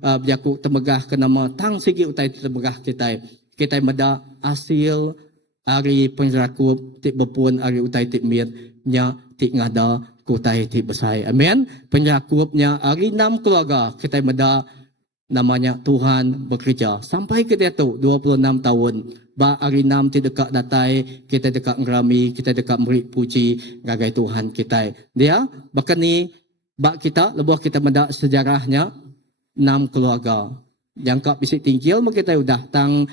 berjaku temegah ke nama tang sigi utai temegah kita beda hasil hari penjarakup ti bepun hari utai ti mir nya ti ngada kutai ti besai amen penjarakupnya hari 6 keluarga kita beda namanya Tuhan bekerja. Sampai ke dia tu 26 tahun. Ba hari 6 ti dekat datai, kita dekat ngerami, kita dekat beri puji ngagai Tuhan kita. Dia bahkan ni bak kita lebuh kita mendak sejarahnya 6 keluarga. Yang kak bisik tingkil mak kita udah tang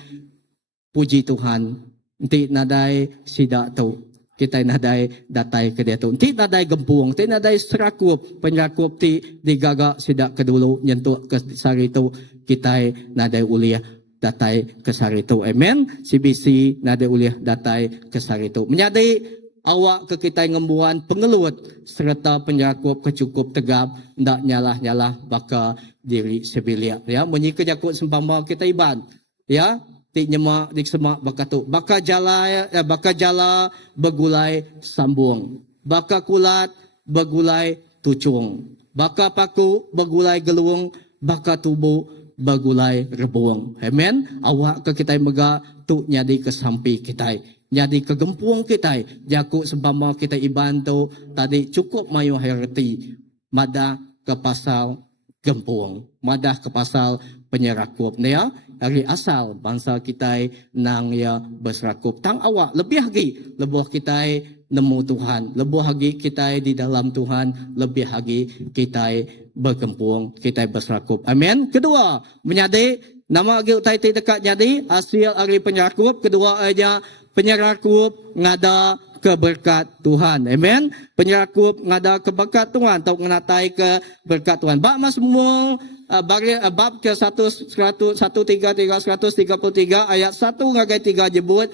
puji Tuhan. Nanti nadai sidak tu. Kita nadai datai ke dia tu. Nanti nadai gempuang, nanti nadai serakup, penyerakup ti digagak sidak ke dulu nyentuh ke sari tu. Kita nadai uliah datai ke sari tu. Amen. CBC nadai uliah datai ke sari tu. Menjadi awak ke kita ngembuan pengelut serta penyerakup kecukup tegap ndak nyalah-nyalah baka diri sebilia. Ya, menyi kejakut sempama kita iban. Ya, ti nyemak dik semak bakatu baka jala begulai sambung baka kulat begulai tucung baka paku begulai geluung baka tubuh begulai rebuang. Amen. Awak ke kita mega tu nyadi ke sampi kita nyadi ke gempuang kita jaku sempama kita ibantu tadi cukup mayu herti madah ke pasal gempuang madah ke pasal penyerakup ni ya. Dari asal bangsa kita nang ya berserakup. Tang awak lebih lagi lebuh kita nemu Tuhan. Lebih lagi kita di dalam Tuhan. Lebih lagi kita berkempuang. Kita berserakup. Amin. Kedua, menyadi nama lagi utai dekat jadi hasil hari penyerakup. Kedua aja penyerakup ngada keberkat Tuhan. Amin. Penyerakup ngada keberkat Tuhan. Atau menatai ke berkat Tuhan. Bak mas semua bab ke 133 ayat 1 ngagai 3 jebut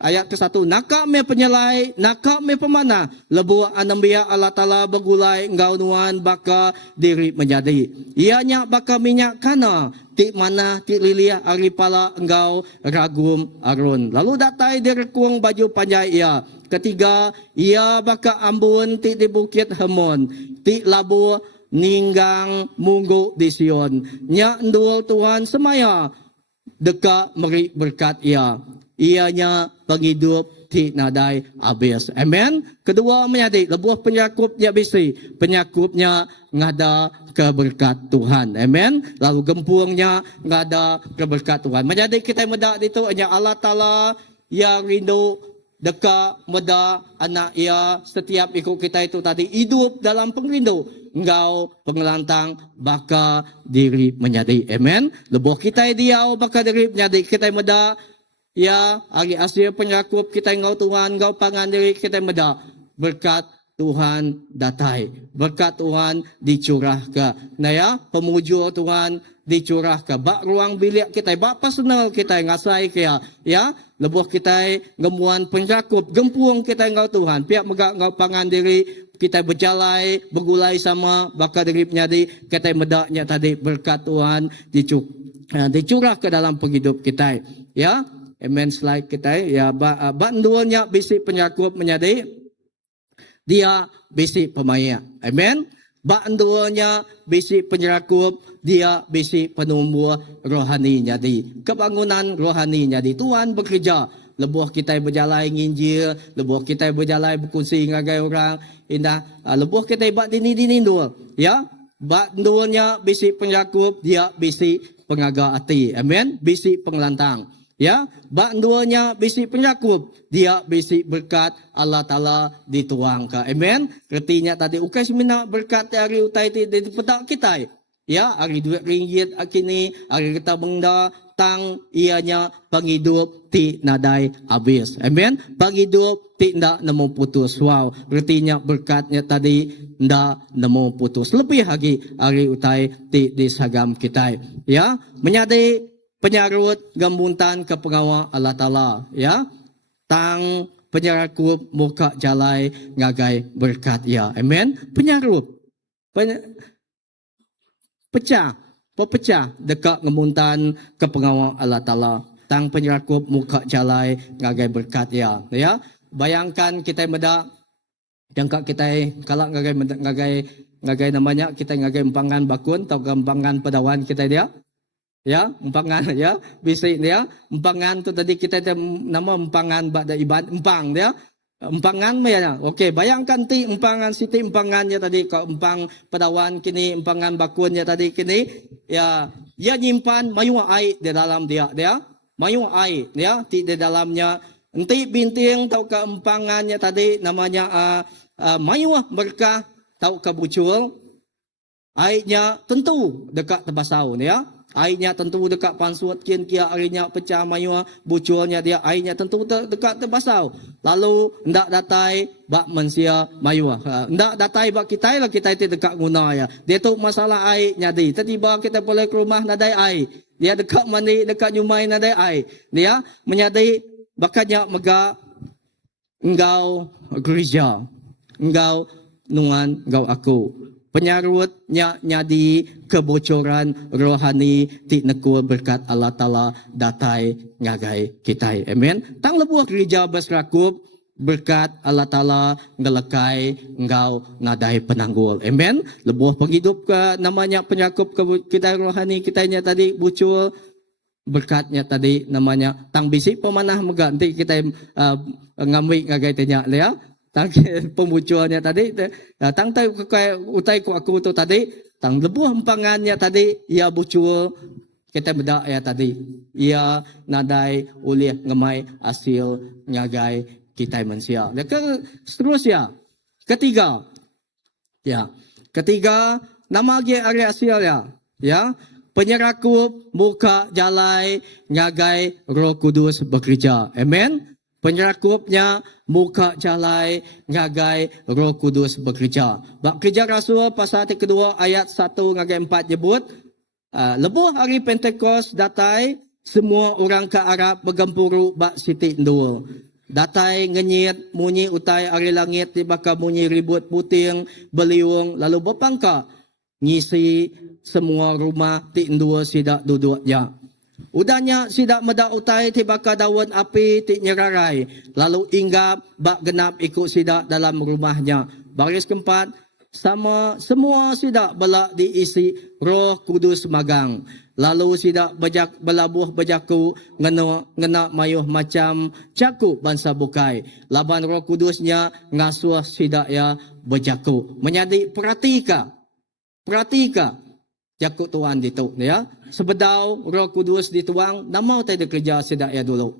ayat ke 1 nakak me penyelai nakak me pemana lebu anambia Allah Taala begulai engkau nuan baka diri menjadi ianya baka minyak kana ti mana ti lilia ari pala engkau ragum arun lalu datai direkung baju panjai ia ketiga ia baka ambun ti di bukit Hermon ti labu ninggang munggu di Sion. Nya endul Tuhan semaya deka meri berkat ia. Ianya penghidup ti nadai abis. Amen. Kedua menyadi lebuh penyakupnya bisi. Penyakupnya ngada keberkat Tuhan. Amen. Lalu gempuangnya ngada keberkat Tuhan. Menjadi kita medak itu hanya Allah Taala yang rindu deka meda anak ia setiap ikut kita itu tadi hidup dalam pengrindu engkau pengelantang baka diri menjadi. Amen. Lebuh kita dia baka diri menjadi kita meda ya hari hasil penyakup kita engkau Tuhan engkau pangan diri kita meda berkat Tuhan datai berkat Tuhan dicurah ke nah ya pemuju Tuhan dicurah ke bak ruang bilik kita bak personal kita ngasai ke ya lebuh kita gemuan pencakup gempuang kita engkau Tuhan pihak megak engkau pangan diri kita berjalai bergulai sama bakal diri menjadi kita medaknya tadi berkat Tuhan dicurah ke dalam penghidup kita ya. Amen. Slide kita ya banduannya bisi penyakup menjadi dia bisi pemaya. Amen. Banduannya bisi penyerakup dia bisi penumbuh rohani jadi kebangunan rohani jadi Tuhan bekerja lebuh kita berjalan nginjil lebuh kita berjalan berkongsi ngagai orang indah lebuh kita buat dini dua ya banduannya bisi penyerakup dia bisi pengaga hati. Amen. Bisi pengelantang ya banduannya bisi penyakup dia bisi berkat Allah Taala dituang ke. Amen. Artinya tadi ukai semina berkat hari utai di pedak kita ya hari duit ringgit kini hari kita benda tang ianya penghidup ti nadai habis. Amen. Penghidup ti ndak nemu putus. Wow. Artinya berkatnya tadi ndak nemu putus. Lebih lagi hari utai ti di sagam kita ya menyadari penyarut gambuntan ke pengawal Allah Ta'ala ya tang penyarakup muka jalai ngagai berkat ya. Amen. Penyarut pecah dekat ngemuntan ke pengawal Allah Ta'ala tang penyarakup muka jalai ngagai berkat ya. Bayangkan kita medak jangka kita kalau ngagai namanya kita ngagai empangan bakun atau empangan pedawan kita dia ya empangan ya bisik dia empangan tu tadi kita nama empangan bak ibadat empang dia empangan ya okey bayangkan ti empangan siti empangannya tadi kau empang pedawan kini empangan bakunnya tadi kini ya dia nyimpan mayua air di dalam dia, mayua air, di dalamnya. Nanti binting tahu keempangannya tadi namanya mayua berkah tahu kebucul. Airnya tentu dekat terbasau, Airnya tentu dekat pansut kian kia airnya pecah mayua buculnya dia airnya tentu dekat terbasau. Lalu ndak datai bak mensia mayua. Ndak datai bak kita lah kita itu dekat guna ya. Dia tu masalah air nyadi. Tiba kita boleh ke rumah nadai air. Dia dekat mandi dekat nyumai nadai air. Dia menyadai bakatnya mega engkau gereja. Engkau nungan engkau aku. Penyarutnya nyadi kebocoran rohani ti nekul berkat Allah Ta'ala datai ngagai kita. Amen. Tang lebuh gereja berserakup berkat Allah Ta'ala ngelekai engkau nadai penanggul. Amen. Lebuh penghidup ke namanya penyakup ke kita rohani kitanya tadi bucul. Berkatnya tadi namanya tang bisik pemanah mengganti kita ngambil ngagai tanya ya. Tang pembucuannya tadi, tang utai ku aku tu tadi, tang lebuh empangannya tadi, ia bucul kita beda ya tadi, ia nadai oleh ngemai hasil ngagai kita manusia. Seterusnya, ketiga nama dia area hasil ya, penyerakup muka jalai ngagai Roh Kudus bekerja, amen. Penyerakupnya muka jalai ngagai Roh Kudus bekerja. Bab kerja Rasul pasal kedua ayat 1 ngagai 4 nyebut lebuh hari Pentecost datai semua orang ke Arab bergempuru bak Siti Ndul. Datai ngenyit munyi utai hari langit dibakar munyi ribut puting beliung lalu berpangka ngisi semua rumah Ti Ndul sidak duduknya. Udahnya sidak medak utai tibaka daun api ti nyerarai. Lalu inggap bak genap ikut sidak dalam rumahnya. Baris keempat, sama semua sidak belak diisi Roh Kudus magang. Lalu sidak belabuh berjaku ngena mayuh macam cakup bangsa bukai. Laban Roh Kudusnya ngasuh sidak ya berjaku. Menjadi pratika. Jakut Tuhan ditu ya. Sebedau Roh Kudus dituang nama tadi kerja sidak ya dulu.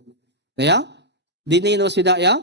Ya. Dinino sidak ya.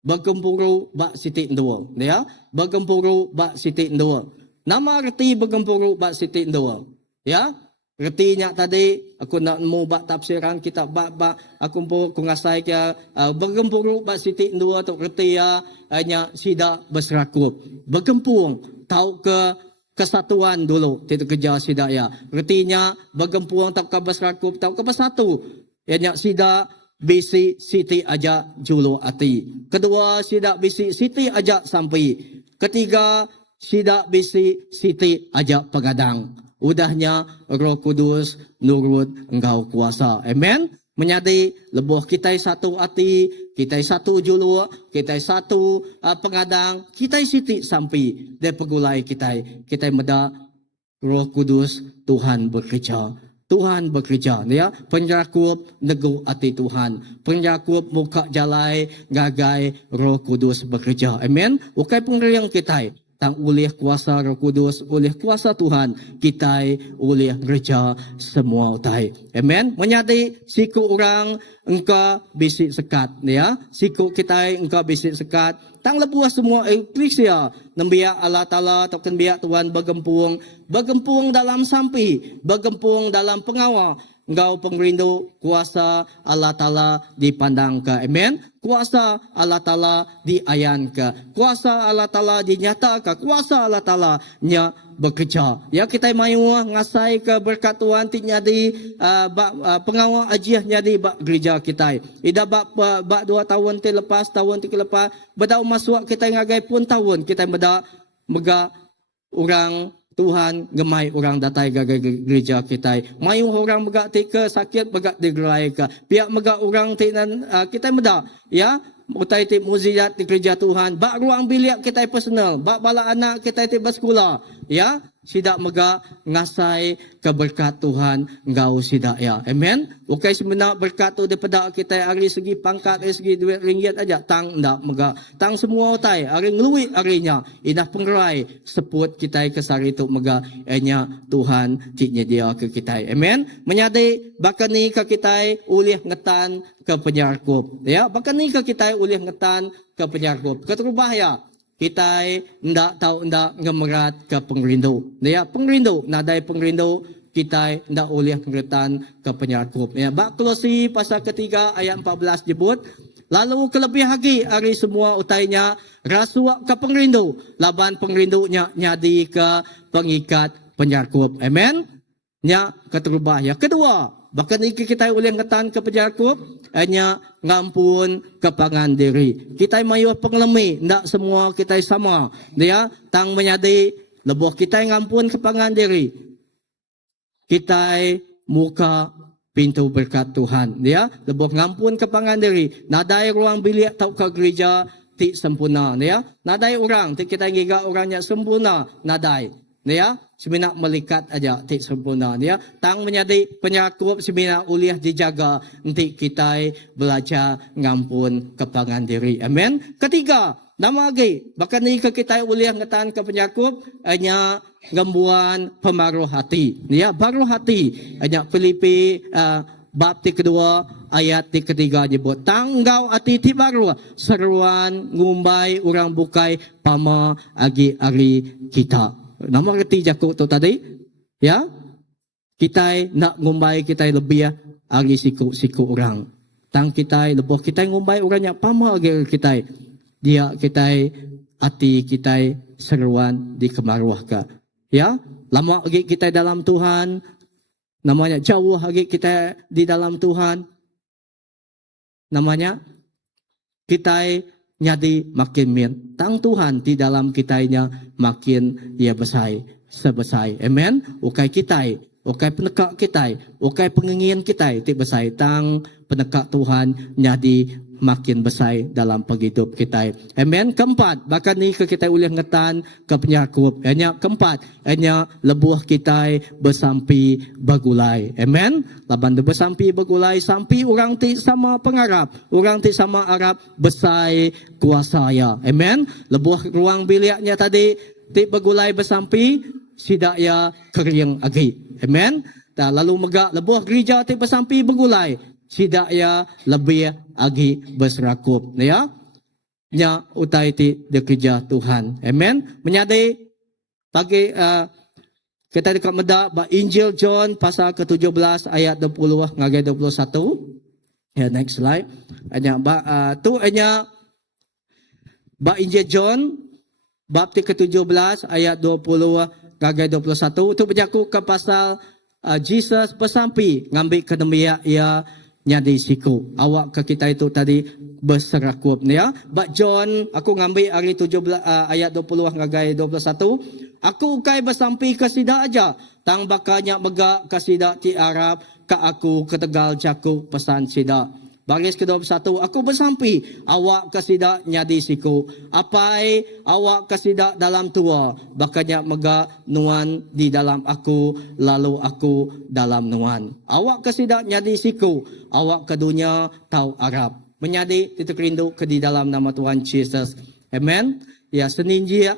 Bergempuru bak Siti Ndul ya. Bergempuru bak Siti Ndul. Nama arti bergempuru bak Siti Ndul ya. Artinya tadi aku nak mau bak tafsiran kitab bak aku pun ngasai ke bergempuru bak Siti Ndul atau arti ya hanya sidak berserakup. Bergempung tahu ke kesatuan dulu itu kerja sidak ya. Artinya bergempuang tak ke berserakup tak ke bersatu. Yang sidak bisi Siti aja julu ati. Kedua sidak bisi Siti aja sampai. Ketiga sidak bisi Siti aja pegadang. Udahnya Roh Kudus nurut engkau kuasa. Amen. Menyadi lebuh kita satu hati, kita satu julu, kita satu pengadang, kita Siti sampai dia pegulai kita meda Roh Kudus Tuhan bekerja. Tuhan bekerja ya. Penyerakup nego hati Tuhan. Penyerakup muka jalai gagai Roh Kudus bekerja. Amen. Ukai pengeriang kita. Tang oleh kuasa Roh Kudus, oleh kuasa Tuhan, kita oleh gereja semua utai. Amen. Menyadi siku orang engkau bisik sekat ya. Siku kita engkau bisik sekat. Tang lebuah semua eklesia nembiak Allah Ta'ala atau biak Tuhan bergempung dalam sampi, bergempung dalam pengawal. Engkau pengrindu kuasa Allah Ta'ala dipandang ke. Amen. Kuasa Allah Ta'ala diayan ke. Kuasa Allah Ta'ala dinyata ke. Kuasa Allah Ta'ala nya bekerja. Ya kita mayu ngasai ke berkat Tuhan tiknya di pengawal ajiah di gereja kita. Ida bak 2 tahun lepas tahun lepas bedau masuk kita ngagai pun tahun kita mega orang Tuhan gemai orang datai gagai gereja kita. Mayu orang megak tika sakit megak digerai ke. Pihak megak orang tinan kita meda ya. Utai ti muzizat di gereja Tuhan. Bak ruang bilik kita personal. Bak bala anak kita ti bersekolah. Ya. sida maga ngasay keberkat Tuhan ngau sida ya. Amen. Okay semena berkat tu daripada kita ari segi pangkat, dari segi duit ringgit aja tang ndak maga. Tang semua utai ari ngeluit arinya inah penggerai seput kita kesari tu maga enya Tuhan ciknya dia ke kita. Amen. Menyadai bahkan ni ke kita ulih ngetan ke penyarkup. Ya, bahkan ni ke kita ulih ngetan ke penyarkup. Keterubah ya. Kita ndak tahu ndak ngemerat ke pengrindu. Ya, pengrindu, nadai pengrindu kita ndak oleh ngeretan ke penyarkup. Ya, bak Kolose pasal ketiga ayat 14 jebut, lalu kelebih lagi hari semua utainya rasuak ke pengrindu, laban pengrindunya nyadi ke pengikat penyarkup. Amen. Nya keterubah ya. Kedua, bahkan iki kita oleh ngetan ke penyarkup, hanya ngampun kepangan diri. Kita mayu pengelemi, ndak semua kita sama. Dia tang menyadi lebuh kita ngampun kepangan diri. Kita muka pintu berkat Tuhan. Dia lebuh ngampun kepangan diri. Nadai ruang bilik tau ke gereja ti sempurna. Dia nadai orang ti kita giga orangnya sempurna. Nadai. Dia semina melikat aja ti sempurna. Dia tang menyadi penyakup semina uliah dijaga nanti kita belajar ngampun kepangan diri. Amen. Ketiga, nama lagi bahkan ni ke kita uliah ngatan ke penyakup hanya ngembuan pemaruh hati. Dia baru hati hanya Filipi bab ti kedua ayat ti ketiga nyebut tanggau hati ti baru seruan ngumbai orang bukai pama agi ari kita. Nama reti jakuk tu tadi, ya, kita nak ngumbai kita lebih ari siku orang. Tang kita lebih kita ngumbai orangnya pama agi kita. Dia kita hati kita seruan di kemaruah ka. Ya, lama lagi kita dalam Tuhan, namanya jauh lagi kita di dalam Tuhan. Namanya kita nyadi makin min. Tang Tuhan di dalam kitanya makin ia besai sebesai. Amen. Ukai kita, ukai penekak kita, ukai pengingin kita ti besai. Tang penekak Tuhan nyadi makin besai dalam penghidup kita. Amen. Keempat, bahkan ni ke kita ulih ngetan ke penyakup. Hanya keempat, hanya lebuh kita bersampi bagulai. Amen. Laban de bersampi bagulai, sampi orang ti sama pengarap, orang ti sama Arab besai kuasa ya. Amen. Lebuh ruang biliknya tadi ti bagulai bersampi sidak ya kering agi. Amen. Dan lalu megak lebuh gereja ti bersampi bagulai sidak ya lebih agi berserakup. Ya. Nya utai ti dekerja Tuhan. Amen. Menyadai bagi kita dekat medak ba Injil John pasal ke-17 ayat 20 ngagai 21. Ya, next slide. Hanya tu hanya ba Injil John bab ke-17 ayat 20 ngagai 21 tu berjaku ke pasal Jesus bersampi ngambil kedemiak ia nyadi siku. Awak ke kita itu tadi berserakup ya. Bak John aku ngambil hari 17 ayat 20 ngagai 21. Aku kai bersampi ke sida aja. Tang bakanya begak ke sida ti Arab ke aku ke Tegal jaku pesan sida. Baris ke-21 aku bersampi awak ke sida nyadi siku. Apai awak ke sida dalam tua bakanya mega nuan di dalam aku lalu aku dalam nuan. Awak ke sida nyadi siku, awak ke dunia tahu Arab. Menyadi titik rindu ke di dalam nama Tuhan Yesus. Amen. Ya seninjia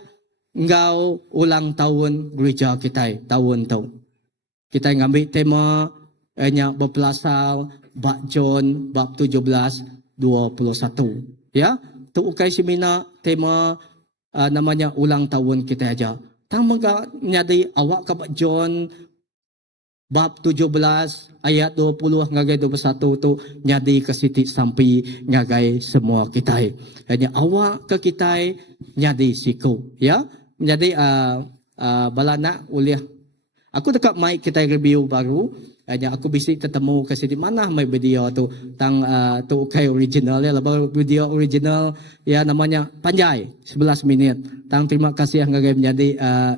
engkau ulang tahun gereja kita tahun tu. Kita ngambil tema hanya berpelasal bab John bab 17 21 ya. Tu ukai semina tema namanya ulang tahun kita aja. Tang menyadi awak ke bab John bab 17 ayat 20 ngagai 21 tu nyadi ke siti sampai ngagai semua kita. Hanya awak ke kita nyadi siku ya. Menjadi balana uliah. Aku dekat mic kita review baru. Hanya aku bisa ketemu ke sini mana mai video tu tang tu kai original ya lebar video original ya namanya panjai 11 minit. Tang terima kasih ngagai menjadi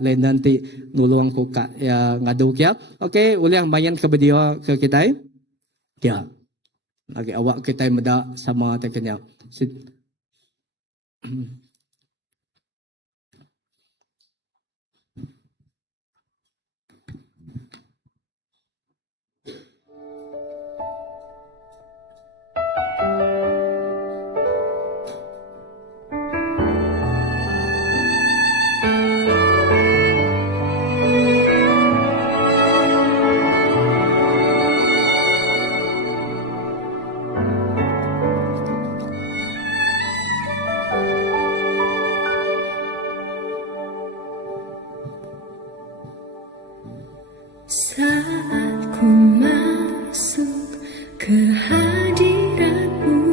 lain nanti nulung ku kak ya ngadu ya. Okey uliang mayan ke video ke kita ya. Lagi awak kita meda sama teknya. Saat ku masuk ke hadirat-Mu,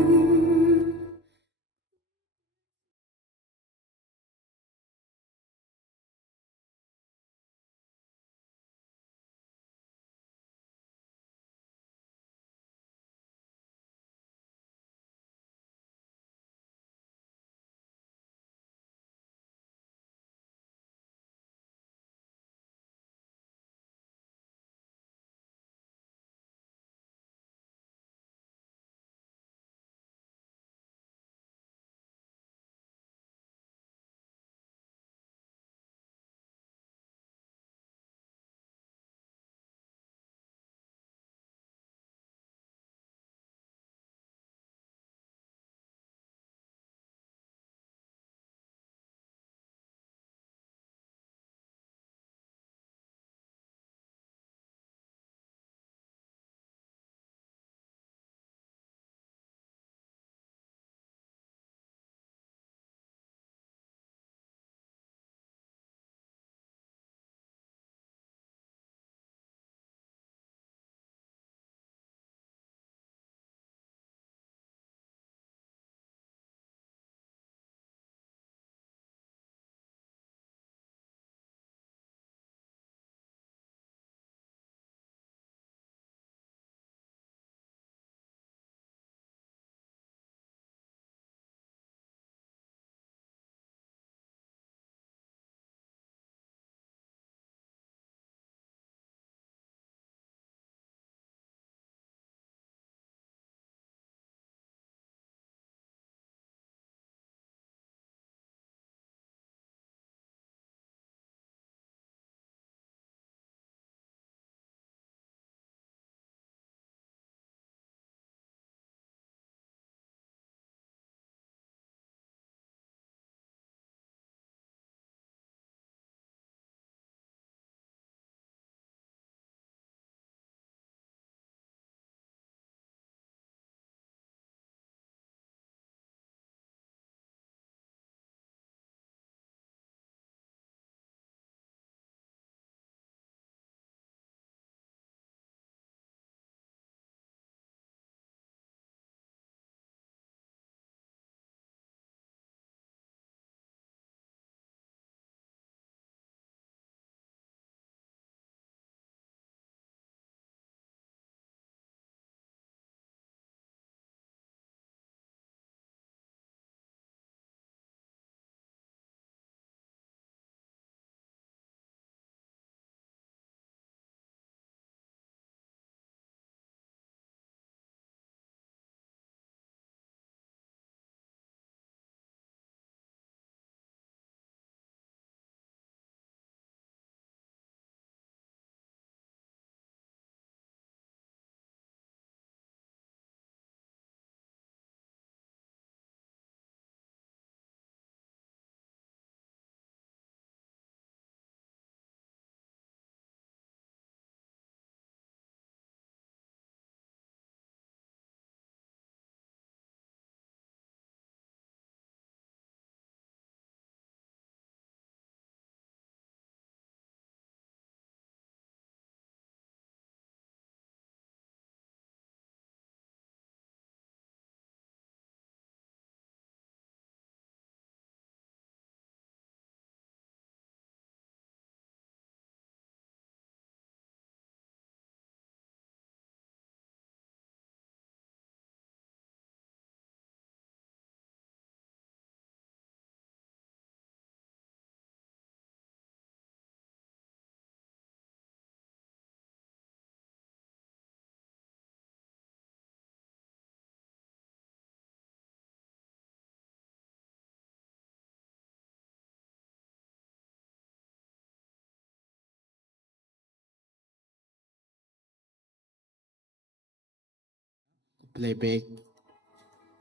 Playback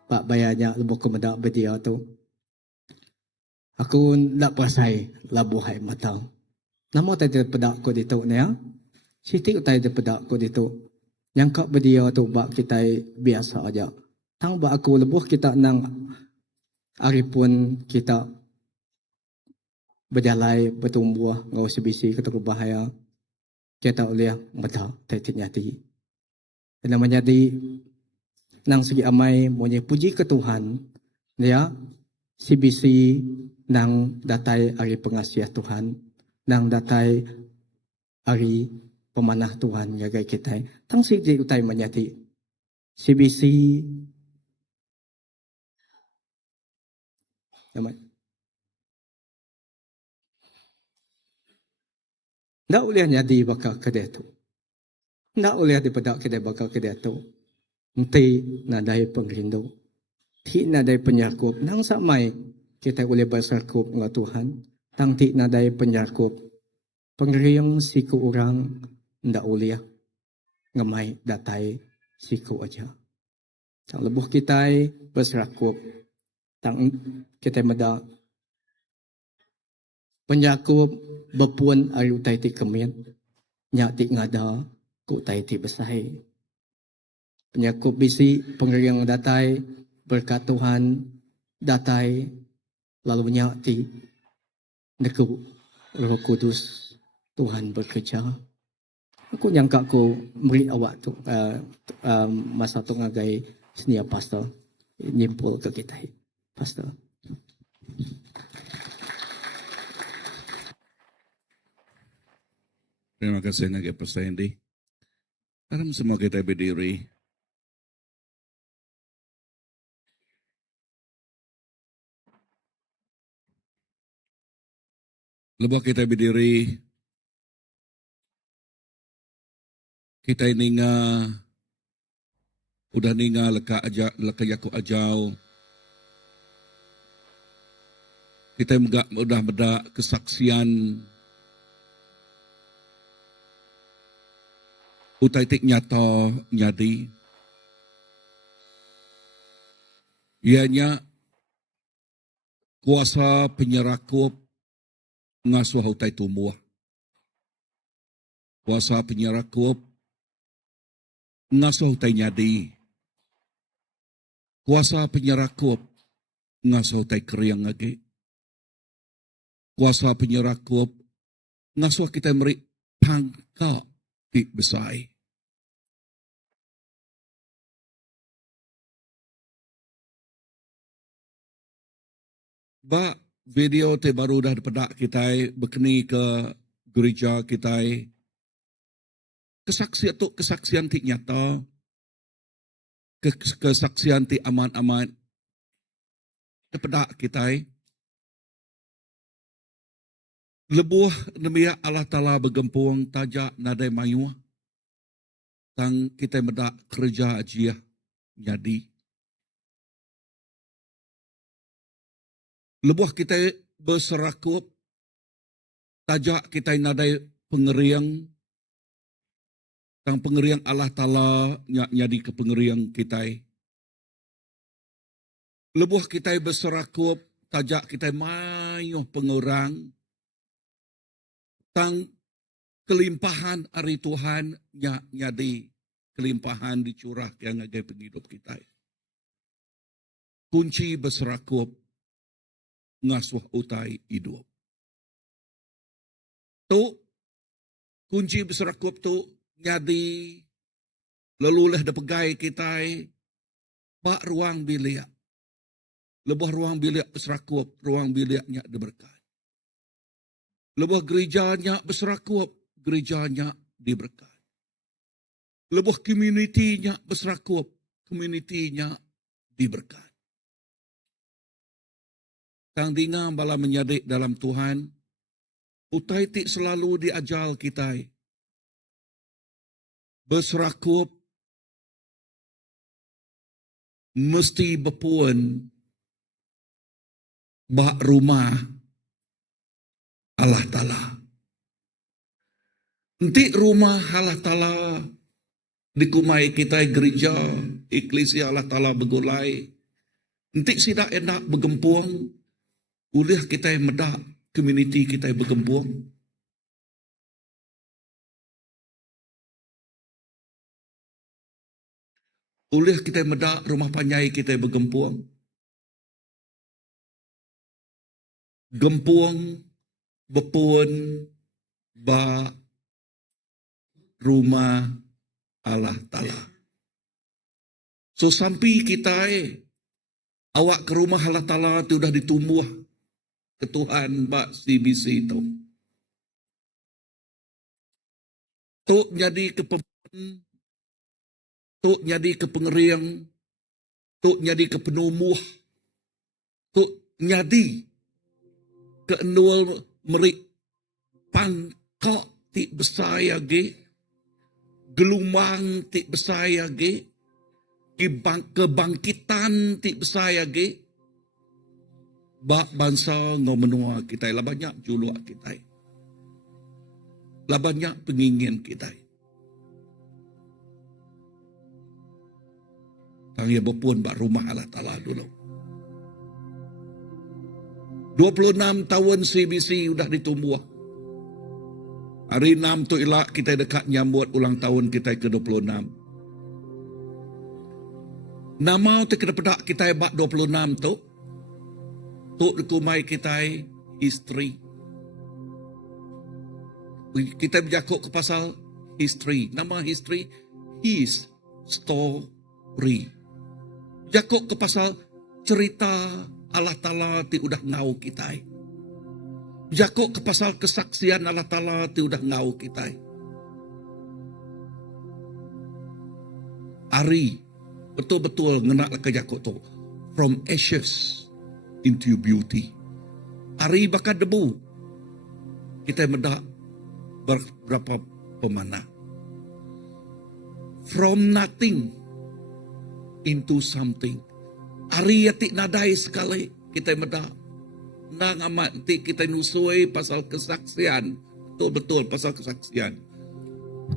Pak bayanya lubuk kemedak bedia tu. Aku nak pasai labuhai mata. Namo tadi pedak ko dito niya. Siti utai de pedak ko dito. Yang kak bedia tu bak kita biasa aja. Tang ba aku lebuh kita nang aripun kita berjalai bertumbuh ngau sebisi kita bahaya. kita uliah mata titiknya di. Dan menjadi nang segi amai punya puji ke Tuhan, ya CBC nang datai hari pengasiah Tuhan, nang datai hari pemanah Tuhan jaga kita. Tang segi utai menjadi CBC Yaman. Ndak uliah jadi bakal kedai tu. Ndak uliah dipedak kedai bakal kedai tu. Nanti nadai pengrindu. Ti nadai penyakup. Nang samai kita boleh bersakup dengan Tuhan. Tang ti nadai penyakup. Pengriang siku orang ndak uliah. Ngemai datai siku aja. Tang lebuh kita bersakup. Tang kita meda penyakup bepuan ari utai ti kemin. Nyak ti ngada ku utai ti besai. Penyakup bisi pengeriang datai berkat Tuhan datai lalu nyati neku Roh Kudus Tuhan bekerja. Aku nyangka aku beri awak tu masa tu ngagai senia pastor nyimpul ke kita pastor. Terima kasih ngagai Pastor Hendy. Sekarang semua kita berdiri. Lepas kita berdiri, kita ninga, udah ninga leka yaku ajau. Kita udah beda kesaksian utai tik nyata nyadi. Ianya kuasa penyerakup ngasuh utai tumbuh. Kuasa penyerakup ngasuh utai nyadi. Kuasa penyerakup ngasuh utai keriang lagi. Kuasa penyerakup ngasuh kita meri pangkal di besai. Ba video te baru dah dipedak kita berkeni ke gereja kita. Kesaksian ti nyata. Kesaksian ti aman-aman. Dipedak kita. Lebuh demi Allah Ta'ala bergempung tajak nadai mayu. Tang kita medak kerja ajiah jadi. Lebuh kita berserakup tajak kita nadai pengeriang. Tang pengeriang Allah Ta'ala nyadi ke pengeriang kita. Lebuh kita berserakup tajak kita mayu pengurang. Tang kelimpahan ari Tuhan nyadi kelimpahan dicurah yang ngagai penghidup kita. Kunci berserakup ngasuh utai hidup. Tu kunci berserakup tu nyadi leluleh de pegai kita bak ruang bilik. Lebuh ruang bilik berserakup, ruang biliknya diberkat. Lebuh gerejanya berserakup, gerejanya diberkat. Lebuh komunitinya berserakup, komunitinya diberkat. Tang dinga bala menyadik dalam Tuhan, utai tik selalu diajal kita. Berserakup, mesti berpuan, bak rumah, Allah Ta'ala. Nanti rumah Allah Ta'ala dikumai kita gereja, iklesia Allah Ta'ala begulai. Nanti sidak enak bergempuang, uliah kita medak, community kita bergempuang. Uliah kita medak, rumah panjai kita bergempuang. Gempuang, berpuan, ba rumah Allah Ta'ala. So sampai kita awak ke rumah Allah Ta'ala tu dah ditumbuh ke Tuhan bak CBC tu. Tok jadi ke tok jadi ke pengeriang, tok jadi ke penumuh, tok jadi ke endul merik pangkok ti besaya ge, gelumang ti besaya ge, kebangkitan ti besaya ge, bak bangsa ngomenua kita lah banyak juluk kita, lah banyak pengingin kita. Tangya berpun bak rumah Allah Ta'ala dulu. 26 tahun CBC sudah ditumbuh. Hari 6 tu ilak kita dekat nyambut ulang tahun kita ke-26. Nama tu kena pedak kita bak 26 tu. Tok dikumai kita history. Kita berjakuk ke pasal history. Nama history, his story. Jakuk ke pasal cerita Allah Ta'ala ti udah ngau kita. Jakuk ke pasal kesaksian Allah Ta'ala ti udah ngau kita. Ari betul-betul ngenak ke jakuk tu. From ashes into beauty. Ari bakal debu. Kita medak berapa pemana. From nothing into something. Ari yatik nadai sekali kita medak. Nang amat ti kita nusui pasal kesaksian. Betul-betul pasal kesaksian.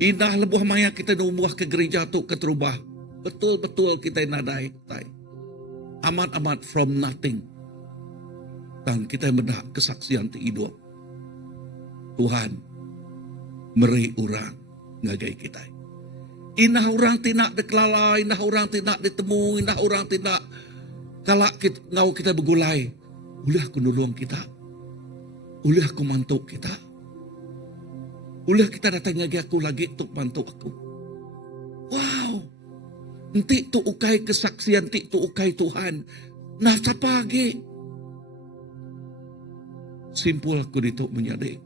Indah lebuh maya kita numbuh ke gereja tu keterubah. Betul-betul kita nadai. Amat-amat from nothing. Dan kita medak kesaksian ti hidup. Tuhan meri orang ngagai kita. Indah orang tidak dikelala, indah orang tidak ditemu, indah orang tidak kalak ngau kita bergulai. Ulah aku nolong kita. Ulah aku mantuk kita. Ulah kita datang lagi aku lagi untuk mantuk aku. Wow. Nanti tu ukai kesaksian, nanti tu ukai Tuhan. Nah, siapa lagi? Simpul aku dituk menyadari.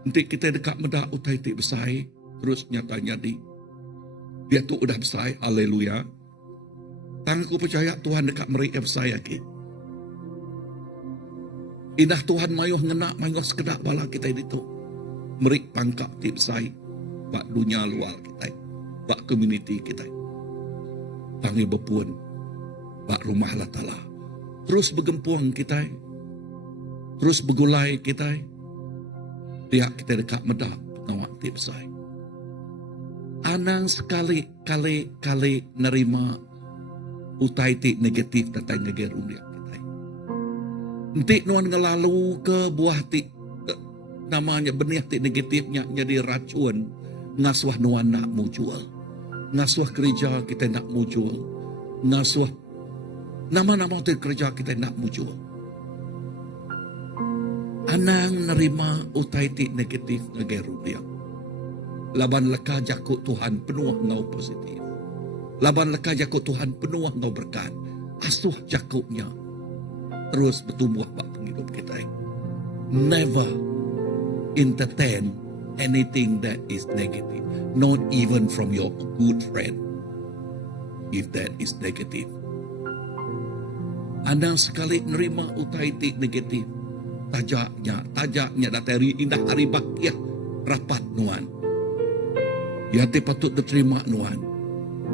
Nanti kita dekat medak utai ti besai, terus nyatanya dia tu udah besai, haleluya. Tangku percaya Tuhan dekat mereka besai lagi. Indah Tuhan mayuh ngenak, mayuh sekedak bala kita itu. Merik pangkap ti besai, bak dunia luar kita, bak community kita. Tangi berpuan, bak rumah Allah Ta'ala. Terus bergempuang kita, terus bergulai kita. Tiap kita dekat medak, nawak ti besai. Anang sekali nerima utai ti negatif datang ngegerun dia kita. Nanti nuan ngelalu ke buah ti namanya benih ti negatifnya jadi racun. Ngasuh nuan nak muncul. Ngasuh kerja kita nak muncul. Ngasuh nama-nama ti kerja kita nak muncul. Anang nerima utai ti negatif ngegerun dia. Laban leka jakut Tuhan penuh ngau positif. Laban leka jakut Tuhan penuh ngau berkat. Asuh jakutnya terus bertumbuh bak penghidup kita. Never entertain anything that is negative. Not even from your good friend. If that is negative. Anda sekali nerima utai ti negatif. Tajaknya datari indah hari bakiah rapat nuan. Ya te patut diterima nuan.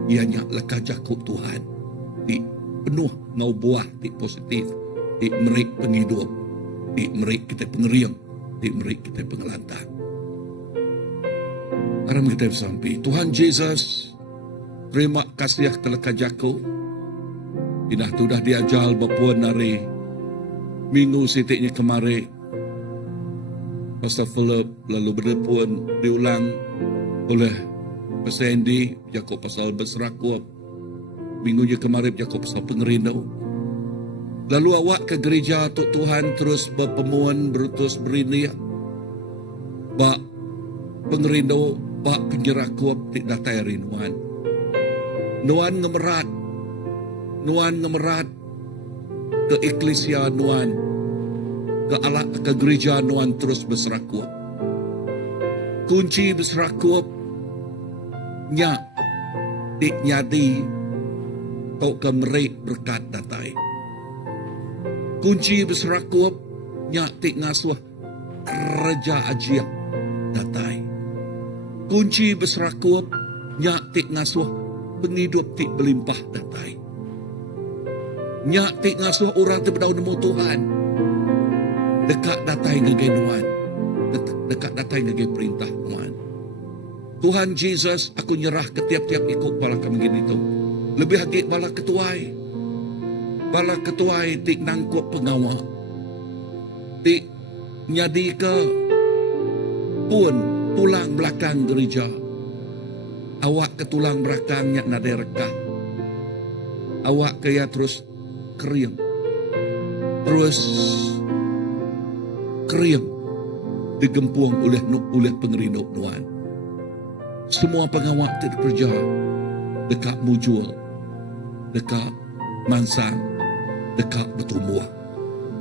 Ianya leka jakuk Tuhan. Di penuh ngau buah di positif. Di merik penghidup. Di merik kita pengeriang. Di merik kita pengelantang. Aram kita bersampai. Tuhan Yesus, terima kasih keleka jakuk. Indah tu dah diajal berpuan dari minggu sitiknya kemarin. Pastor Philip lalu berpuan diulang oleh Pastor Andy, Jakob pasal berserakuap. Minggunya kemarin Jakob pasal pengerindau. Lalu awak ke gereja untuk Tuhan terus berpemuan, berutus berinia. Bak pengerindo, bak penjerakuap ti datai rinuan. Nuan ngemerat ke eklesia nuan, ke gereja nuan terus berserakuap. Kunci berserakuap nya ti nyadi tau ke merik berkat datai. Kunci berserakuap nya ti ngasuh kerja ajiah datai. Kunci berserakuap nya ti ngasuh penghidup ti berlimpah datai. Nya ti ngasuh orang ti berdaun nemu Tuhan. Dekat datai ngagai nuan. Dekat datai ngagai perintah nuan. Tuhan Jesus, aku nyerah ke tiap-tiap ikut bala kami gini tu. Lebih lagi bala ketuai. Bala ketuai ti nangkuk pengawal. Ti nyadi ke pun tulang belakang gereja. Awak ke tulang belakangnya nada rekah. Awak kaya terus keriam. Terus keriam digempuang oleh pengerinduk nuan. Semua pengawak tidak kerja dekat mujul, dekat mansang, dekat bertumbuh.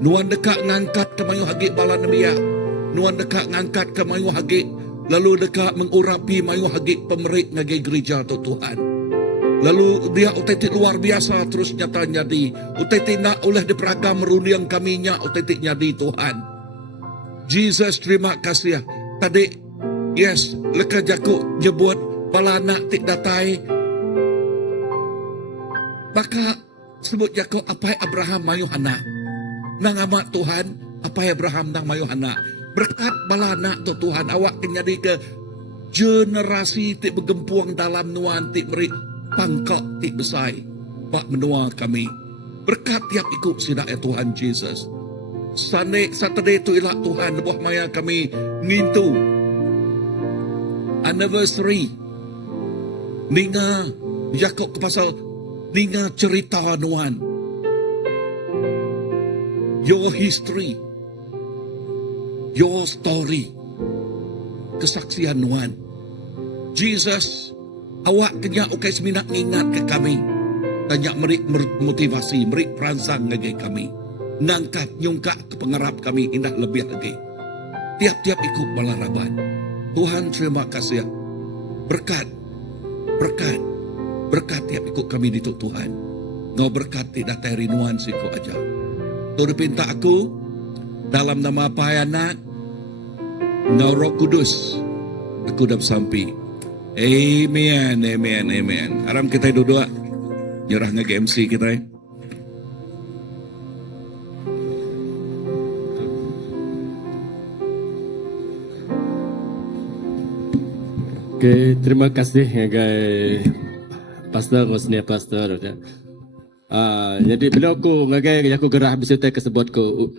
Nuan dekat ngangkat ke mayu hagi bala nebia. Nuan dekat ngangkat ke mayu hagi, lalu dekat mengurapi mayu hagi pemerik ngagai gereja tu Tuhan. Lalu dia utetik luar biasa terus nyata nyadi. Utetik nak oleh diperagam meruliang kaminya utetik nyadi Tuhan. Jesus, terima kasih. Tadi, yes, leka jaku jebut bala nak tik datai. Maka sebut jaku apa Abraham mayu anak. Nang amat Tuhan, apa Abraham nang mayu anak. Berkat bala nak tu Tuhan, awak kenyadi ke generasi tik bergempuang dalam nuan tik merik pangkak tik besai. Pak menua kami. Berkat tiap ikut sidak ya Tuhan Jesus. Saturday tu ilak Tuhan lebuh maya kami ngintu anniversary ninga jakok ke pasal ninga cerita nuan your history, your story, kesaksian nuan. Jesus, awak kenya ukai seminat ngingat ke kami, tanya merik motivasi, merik perangsang ngagai kami. Ngangkat nyungkak ke pengarap kami indah lebih lagi. Tiap-tiap ikut balaraban. Tuhan terima kasih. Berkat tiap ikut kami di Tuhan. Ngau berkat tidak terinuan siku aja. Tuhan pinta aku dalam nama apa anak Ngau Roh Kudus aku dah sampai. Amen. Aram kita duduk nyerah nge MC kita. Okay, terima kasih ngagai pastor Rosnia pastor. Jadi bila aku ngagai aku gerah habis itu kesebut ku.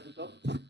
Tutup.